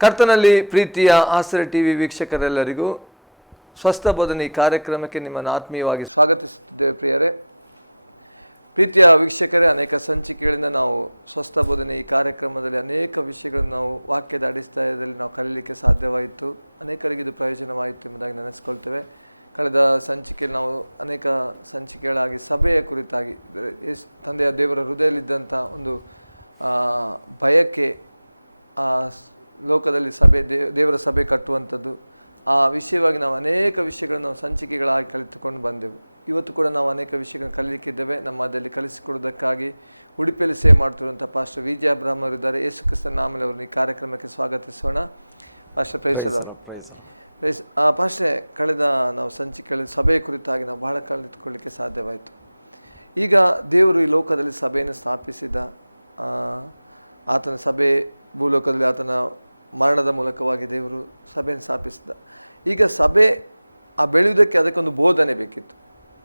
ಕರ್ತನಲ್ಲಿ ಪ್ರೀತಿಯ ಆಸರೆ ಟಿವಿ ವೀಕ್ಷಕರೆಲ್ಲರಿಗೂ ಸ್ವಸ್ಥ ಬೋಧನೆ ಕಾರ್ಯಕ್ರಮಕ್ಕೆ ನಿಮ್ಮನ್ನು ಆತ್ಮೀಯವಾಗಿ ಸ್ವಾಗತಿಸುತ್ತೇವೆ. ಪ್ರೀತಿಯ ವೀಕ್ಷಕರೇ, ಅನೇಕ ಸಂಚಿಕೆಗಳಿಂದ ನಾವು ಸ್ವಸ್ಥ ಬೋಧನೆ ಕಾರ್ಯಕ್ರಮದಲ್ಲಿ ಅನೇಕ ವಿಷಯಗಳನ್ನು ನಾವು ವಾಕ್ಯದ ಅಡಿസ്ഥാನದಲ್ಲಿ ನಾವು ಕಲಿಯಲಿಕ್ಕೆ ಸಾಧ್ಯವಾಯಿತು. ಅನೇಕರಿಗೆ ಇದು ಪ್ರಯೋಜನವಾಯಿತು ಎಂದು ಅನಿಸುತ್ತದೆ. ಕಳೆದ ಸಂಚಿಕೆ ನಾವು ಅನೇಕ ಸಂಚಿಕೆಗಳಾಗಿ ಸಭೆಯ ಕುರಿತಾಗಿ ತಂದೆಯ ದೇವರ ಹೃದಯದಲ್ಲಿದ್ದಂತಹ ಒಂದು ಭಯಕ್ಕೆ ಲೋಕದಲ್ಲಿ ದೇವರ ಸಭೆ ಕಟ್ಟುವಂಥದ್ದು, ಆ ವಿಷಯವಾಗಿ ನಾವು ಅನೇಕ ವಿಷಯಗಳನ್ನು ಸಂಚಿಕೆಗಳಾಗಿ ಕಲಿತುಕೊಂಡು ಬಂದೆವು. ಇವತ್ತು ಕೂಡ ನಾವು ಅನೇಕ ವಿಷಯಗಳು ಕಲಿಯಲಿಕ್ಕಿದ್ದೇವೆ. ನಮ್ಮಲ್ಲಿ ಕಲಿಸಿಕೊಳ್ಳುವುದಕ್ಕಾಗಿ ಉಡುಪಿಯಲ್ಲಿ ಸೇವೆ ಮಾಡ್ತಿರುವಂಥ ಪಾಸ್ಟರ್ ವಿದ್ಯಾರ್ಥಿಗಳಿದ್ದಾರೆ. ಯೇಸು ಕ್ರಿಸ್ತನ ನಾಮಗಳಲ್ಲಿ ಕಾರ್ಯಕ್ರಮಕ್ಕೆ ಸ್ವಾಗತಿಸೋಣ. ಪಾಸ್ಟರ್, ಕಳೆದ ನಾವು ಸಂಚಿಕೆಯಲ್ಲಿ ಸಭೆಯ ಕುರಿತಾಗಿ ನಾವು ಬಹಳ ಕಲಿತುಕೊಳ್ಳಲಿಕ್ಕೆ ಸಾಧ್ಯವಾಯಿತು. ಈಗ ದೇವರು ಈ ಲೋಕದಲ್ಲಿ ಸಭೆಯನ್ನು ಸ್ಥಾಪಿಸಿದ, ಆತನ ಸಭೆ ಭೂಲೋಕದಲ್ಲಿ ಆತನ ಮರಣದ ಮೂಲಕವಾಗಿ ದೇವರು ಸಭೆಯನ್ನು ಸ್ಥಾಪಿಸಿದ. ಈಗ ಸಭೆ ಬೆಳೆಯೋದಕ್ಕೆ ಅದಕ್ಕೊಂದು ಬೋಧನೆ ಬೇಕಿತ್ತು.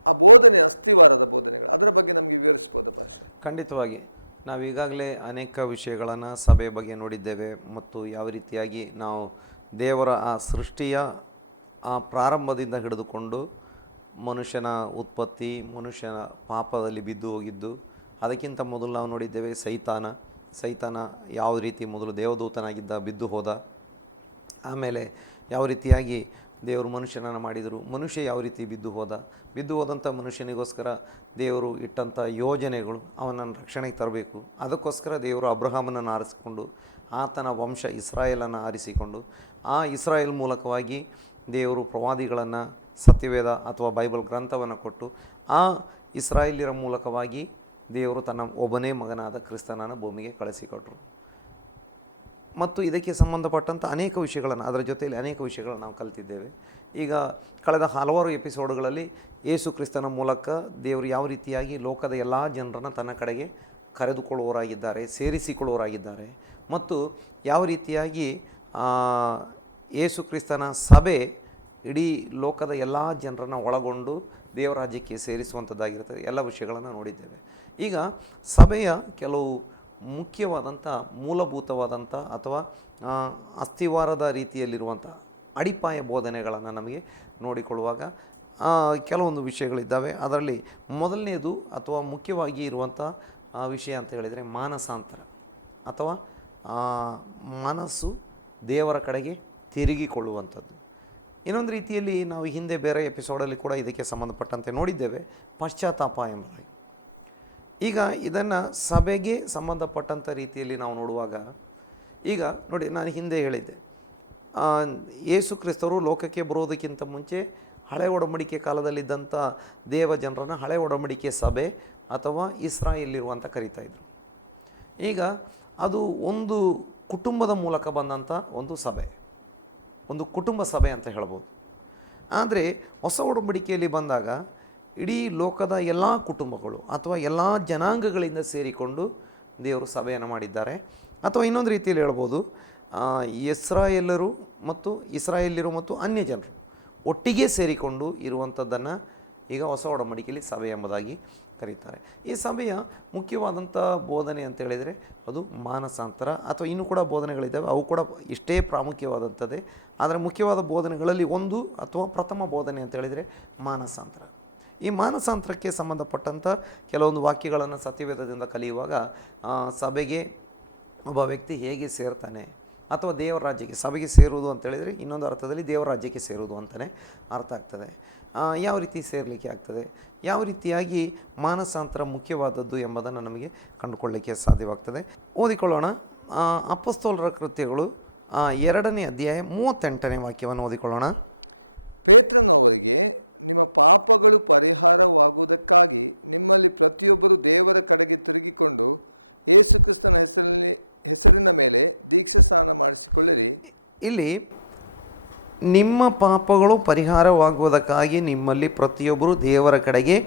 ಆ ಬೋಧನೆ ಅಸ್ಥಿವಾರದ ಬೋಧನೆಗಳು, ಅದರ ಬಗ್ಗೆ ನಮಗೆ ವಿವರಿಸಿಕೊಳ್ಳಬೇಕು. ಖಂಡಿತವಾಗಿ ನಾವು ಈಗಾಗಲೇ ಅನೇಕ ವಿಷಯಗಳನ್ನು ಸಭೆಯ ಬಗ್ಗೆ ನೋಡಿದ್ದೇವೆ ಮತ್ತು ಯಾವ ರೀತಿಯಾಗಿ ನಾವು ದೇವರ ಆ ಸೃಷ್ಟಿಯ ಆ ಪ್ರಾರಂಭದಿಂದ ಹಿಡಿದುಕೊಂಡು ಮನುಷ್ಯನ ಉತ್ಪತ್ತಿ, ಮನುಷ್ಯನ ಪಾಪದಲ್ಲಿ ಬಿದ್ದು ಹೋಗಿದ್ದು, ಅದಕ್ಕಿಂತ ಮೊದಲು ನಾವು ನೋಡಿದ್ದೇವೆ ಸೈತಾನ ಯಾವ ರೀತಿ ಮೊದಲು ದೇವದೂತನಾಗಿದ್ದ, ಬಿದ್ದು ಹೋದ. ಆಮೇಲೆ ಯಾವ ರೀತಿಯಾಗಿ ದೇವರು ಮನುಷ್ಯನನ್ನು ಮಾಡಿದರು, ಮನುಷ್ಯ ಯಾವ ರೀತಿ ಬಿದ್ದು ಹೋದಂಥ ಮನುಷ್ಯನಿಗೋಸ್ಕರ ದೇವರು ಇಟ್ಟಂಥ ಯೋಜನೆಗಳು, ಅವನನ್ನು ರಕ್ಷಣೆಗೆ ತರಬೇಕು. ಅದಕ್ಕೋಸ್ಕರ ದೇವರು ಅಬ್ರಹಾಮನನ್ನು ಆರಿಸಿಕೊಂಡು ಆತನ ವಂಶ ಇಸ್ರಾಯೇಲನ್ನು ಆರಿಸಿಕೊಂಡು ಆ ಇಸ್ರಾಯೇಲ್ ಮೂಲಕವಾಗಿ ದೇವರು ಪ್ರವಾದಿಗಳನ್ನು, ಸತ್ಯವೇದ ಅಥವಾ ಬೈಬಲ್ ಗ್ರಂಥವನ್ನು ಕೊಟ್ಟು ಆ ಇಸ್ರಾಯೇಲ್ಯರ ಮೂಲಕವಾಗಿ ದೇವರು ತನ್ನ ಒಬ್ಬನೇ ಮಗನಾದ ಕ್ರಿಸ್ತನನ್ನು ಭೂಮಿಗೆ ಕಳಿಸಿಕೊಟ್ರು. ಮತ್ತು ಇದಕ್ಕೆ ಸಂಬಂಧಪಟ್ಟಂಥ ಅನೇಕ ವಿಷಯಗಳನ್ನು, ಅದರ ಜೊತೆಯಲ್ಲಿ ಅನೇಕ ವಿಷಯಗಳನ್ನು ನಾವು ಕಲಿತಿದ್ದೇವೆ. ಈಗ ಕಳೆದ ಹಲವಾರು ಎಪಿಸೋಡ್ಗಳಲ್ಲಿ ಯೇಸು ಕ್ರಿಸ್ತನ ಮೂಲಕ ದೇವರು ಯಾವ ರೀತಿಯಾಗಿ ಲೋಕದ ಎಲ್ಲ ಜನರನ್ನು ತನ್ನ ಕಡೆಗೆ ಕರೆದುಕೊಳ್ಳುವವರಾಗಿದ್ದಾರೆ, ಸೇರಿಸಿಕೊಳ್ಳುವವರಾಗಿದ್ದಾರೆ. ಮತ್ತು ಯಾವ ರೀತಿಯಾಗಿ ಯೇಸು ಕ್ರಿಸ್ತನ ಸಭೆ ಇಡೀ ಲೋಕದ ಎಲ್ಲ ಜನರನ್ನು ಒಳಗೊಂಡು ದೇವರಾಜ್ಯಕ್ಕೆ ಸೇರಿಸುವಂಥದ್ದಾಗಿರ್ತದೆ. ಎಲ್ಲ ವಿಷಯಗಳನ್ನು ನೋಡಿದ್ದೇವೆ. ಈಗ ಸಭೆಯ ಕೆಲವು ಮುಖ್ಯವಾದಂಥ, ಮೂಲಭೂತವಾದಂಥ ಅಥವಾ ಅಸ್ಥಿವಾರದ ರೀತಿಯಲ್ಲಿರುವಂಥ ಅಡಿಪಾಯ ಬೋಧನೆಗಳನ್ನು ನಮಗೆ ನೋಡಿಕೊಳ್ಳುವಾಗ ಕೆಲವೊಂದು ವಿಷಯಗಳಿದ್ದಾವೆ. ಅದರಲ್ಲಿ ಮೊದಲನೇದು ಅಥವಾ ಮುಖ್ಯವಾಗಿ ಇರುವಂಥ ವಿಷಯ ಅಂತ ಹೇಳಿದರೆ ಮಾನಸಾಂತರ ಅಥವಾ ಮನಸ್ಸು ದೇವರ ಕಡೆಗೆ ತಿರುಗಿಕೊಳ್ಳುವಂಥದ್ದು. ಇನ್ನೊಂದು ರೀತಿಯಲ್ಲಿ ನಾವು ಹಿಂದೆ ಬೇರೆ ಎಪಿಸೋಡಲ್ಲಿ ಕೂಡ ಇದಕ್ಕೆ ಸಂಬಂಧಪಟ್ಟಂತೆ ನೋಡಿದ್ದೇವೆ, ಪಶ್ಚಾತ್ತಾಪ ಎಂಬುದಾಗಿ. ಈಗ ಇದನ್ನು ಸಭೆಗೆ ಸಂಬಂಧಪಟ್ಟಂಥ ರೀತಿಯಲ್ಲಿ ನಾವು ನೋಡುವಾಗ, ಈಗ ನೋಡಿ, ನಾನು ಹಿಂದೆ ಹೇಳಿದ್ದೆ, ಯೇಸು ಕ್ರಿಸ್ತರು ಲೋಕಕ್ಕೆ ಬರೋದಕ್ಕಿಂತ ಮುಂಚೆ ಹಳೆ ಒಡಂಬಡಿಕೆ ಕಾಲದಲ್ಲಿದ್ದಂಥ ದೇವ ಜನರನ್ನು ಹಳೆ ಒಡಂಬಡಿಕೆ ಸಭೆ ಅಥವಾ ಇಸ್ರಾಯೇಲಿರುವಂತ ಕರೀತಾಯಿದ್ರು. ಈಗ ಅದು ಒಂದು ಕುಟುಂಬದ ಮೂಲಕ ಬಂದಂಥ ಒಂದು ಸಭೆ, ಒಂದು ಕುಟುಂಬ ಸಭೆ ಅಂತ ಹೇಳ್ಬೋದು. ಆದರೆ ಹೊಸ ಒಡಂಬಡಿಕೆಯಲ್ಲಿ ಬಂದಾಗ ಇಡೀ ಲೋಕದ ಎಲ್ಲ ಕುಟುಂಬಗಳು ಅಥವಾ ಎಲ್ಲ ಜನಾಂಗಗಳಿಂದ ಸೇರಿಕೊಂಡು ದೇವರು ಸಭೆಯನ್ನು ಮಾಡಿದ್ದಾರೆ. ಅಥವಾ ಇನ್ನೊಂದು ರೀತಿಯಲ್ಲಿ ಹೇಳ್ಬೋದು, ಇಸ್ರಾಯೇಲರು ಮತ್ತು ಅನ್ಯ ಜನರು ಒಟ್ಟಿಗೆ ಸೇರಿಕೊಂಡು ಇರುವಂಥದ್ದನ್ನು ಈಗ ಹೊಸ ಒಡಂಬಡಿಕೆಯಲ್ಲಿ ಸಭೆ ಎಂಬುದಾಗಿ ಕರೀತಾರೆ. ಈ ಸಭೆಯ ಮುಖ್ಯವಾದಂಥ ಬೋಧನೆ ಅಂತ ಹೇಳಿದರೆ ಅದು ಮಾನಸಾಂತರ, ಅಥವಾ ಇನ್ನೂ ಕೂಡ ಬೋಧನೆಗಳಿದ್ದಾವೆ, ಅವು ಕೂಡ ಇಷ್ಟೇ ಪ್ರಾಮುಖ್ಯವಾದಂಥದ್ದೇ. ಆದರೆ ಮುಖ್ಯವಾದ ಬೋಧನೆಗಳಲ್ಲಿ ಒಂದು ಅಥವಾ ಪ್ರಥಮ ಬೋಧನೆ ಅಂತ ಹೇಳಿದರೆ ಮಾನಸಾಂತರ. ಈ ಮಾನಸಾಂತರಕ್ಕೆ ಸಂಬಂಧಪಟ್ಟಂಥ ಕೆಲವೊಂದು ವಾಕ್ಯಗಳನ್ನು ಸತ್ಯವೇದದಿಂದ ಕಲಿಯುವಾಗ ಸಭೆಗೆ ಒಬ್ಬ ವ್ಯಕ್ತಿ ಹೇಗೆ ಸೇರ್ತಾನೆ, ಅಥವಾ ದೇವರ ರಾಜ್ಯಕ್ಕೆ, ಸಭೆಗೆ ಸೇರುವುದು ಅಂತೇಳಿದರೆ ಇನ್ನೊಂದು ಅರ್ಥದಲ್ಲಿ ದೇವರ ರಾಜ್ಯಕ್ಕೆ ಸೇರುವುದು ಅಂತಲೇ ಅರ್ಥ ಆಗ್ತದೆ. ಯಾವ ರೀತಿ ಸೇರಲಿಕ್ಕೆ ಆಗ್ತದೆ, ಯಾವ ರೀತಿಯಾಗಿ ಮಾನಸಾಂತರ ಮುಖ್ಯವಾದದ್ದು ಎಂಬುದನ್ನು ನಮಗೆ ಕಂಡುಕೊಳ್ಳಲಿಕ್ಕೆ ಸಾಧ್ಯವಾಗ್ತದೆ. ಓದಿಕೊಳ್ಳೋಣ. ಅಪೊಸ್ತಲರ ಕೃತ್ಯಗಳು 2ನೇ ಅಧ್ಯಾಯ 38ನೇ ವಾಕ್ಯವನ್ನು ಓದಿಕೊಳ್ಳೋಣ. ಪೇತ್ರನು ಅವರಿಗೆ, ನಿಮ್ಮ ಪಾಪಗಳು ಪರಿಹಾರವಾಗುವುದಕ್ಕಾಗಿ ನಿಮ್ಮಲ್ಲಿ ಪ್ರತಿಯೊಬ್ಬರು ದೇವರ ಕಡೆಗೆ ತಿರುಗಿಕೊಂಡು ಯೇಸು ಕ್ರಿಸ್ತನ ಹೆಸರಿನ ಮೇಲೆ ದೀಕ್ಷಾ ಸ್ನಾನ ಮಾಡಿಸಿಕೊಳ್ಳಿರಿ. ಇಲ್ಲಿ ನಿಮ್ಮ ಪಾಪಗಳು ಪರಿಹಾರವಾಗುವುದಕ್ಕಾಗಿ ನಿಮ್ಮಲ್ಲಿ ಪ್ರತಿಯೊಬ್ಬರು ದೇವರ ಕಡೆಗೆ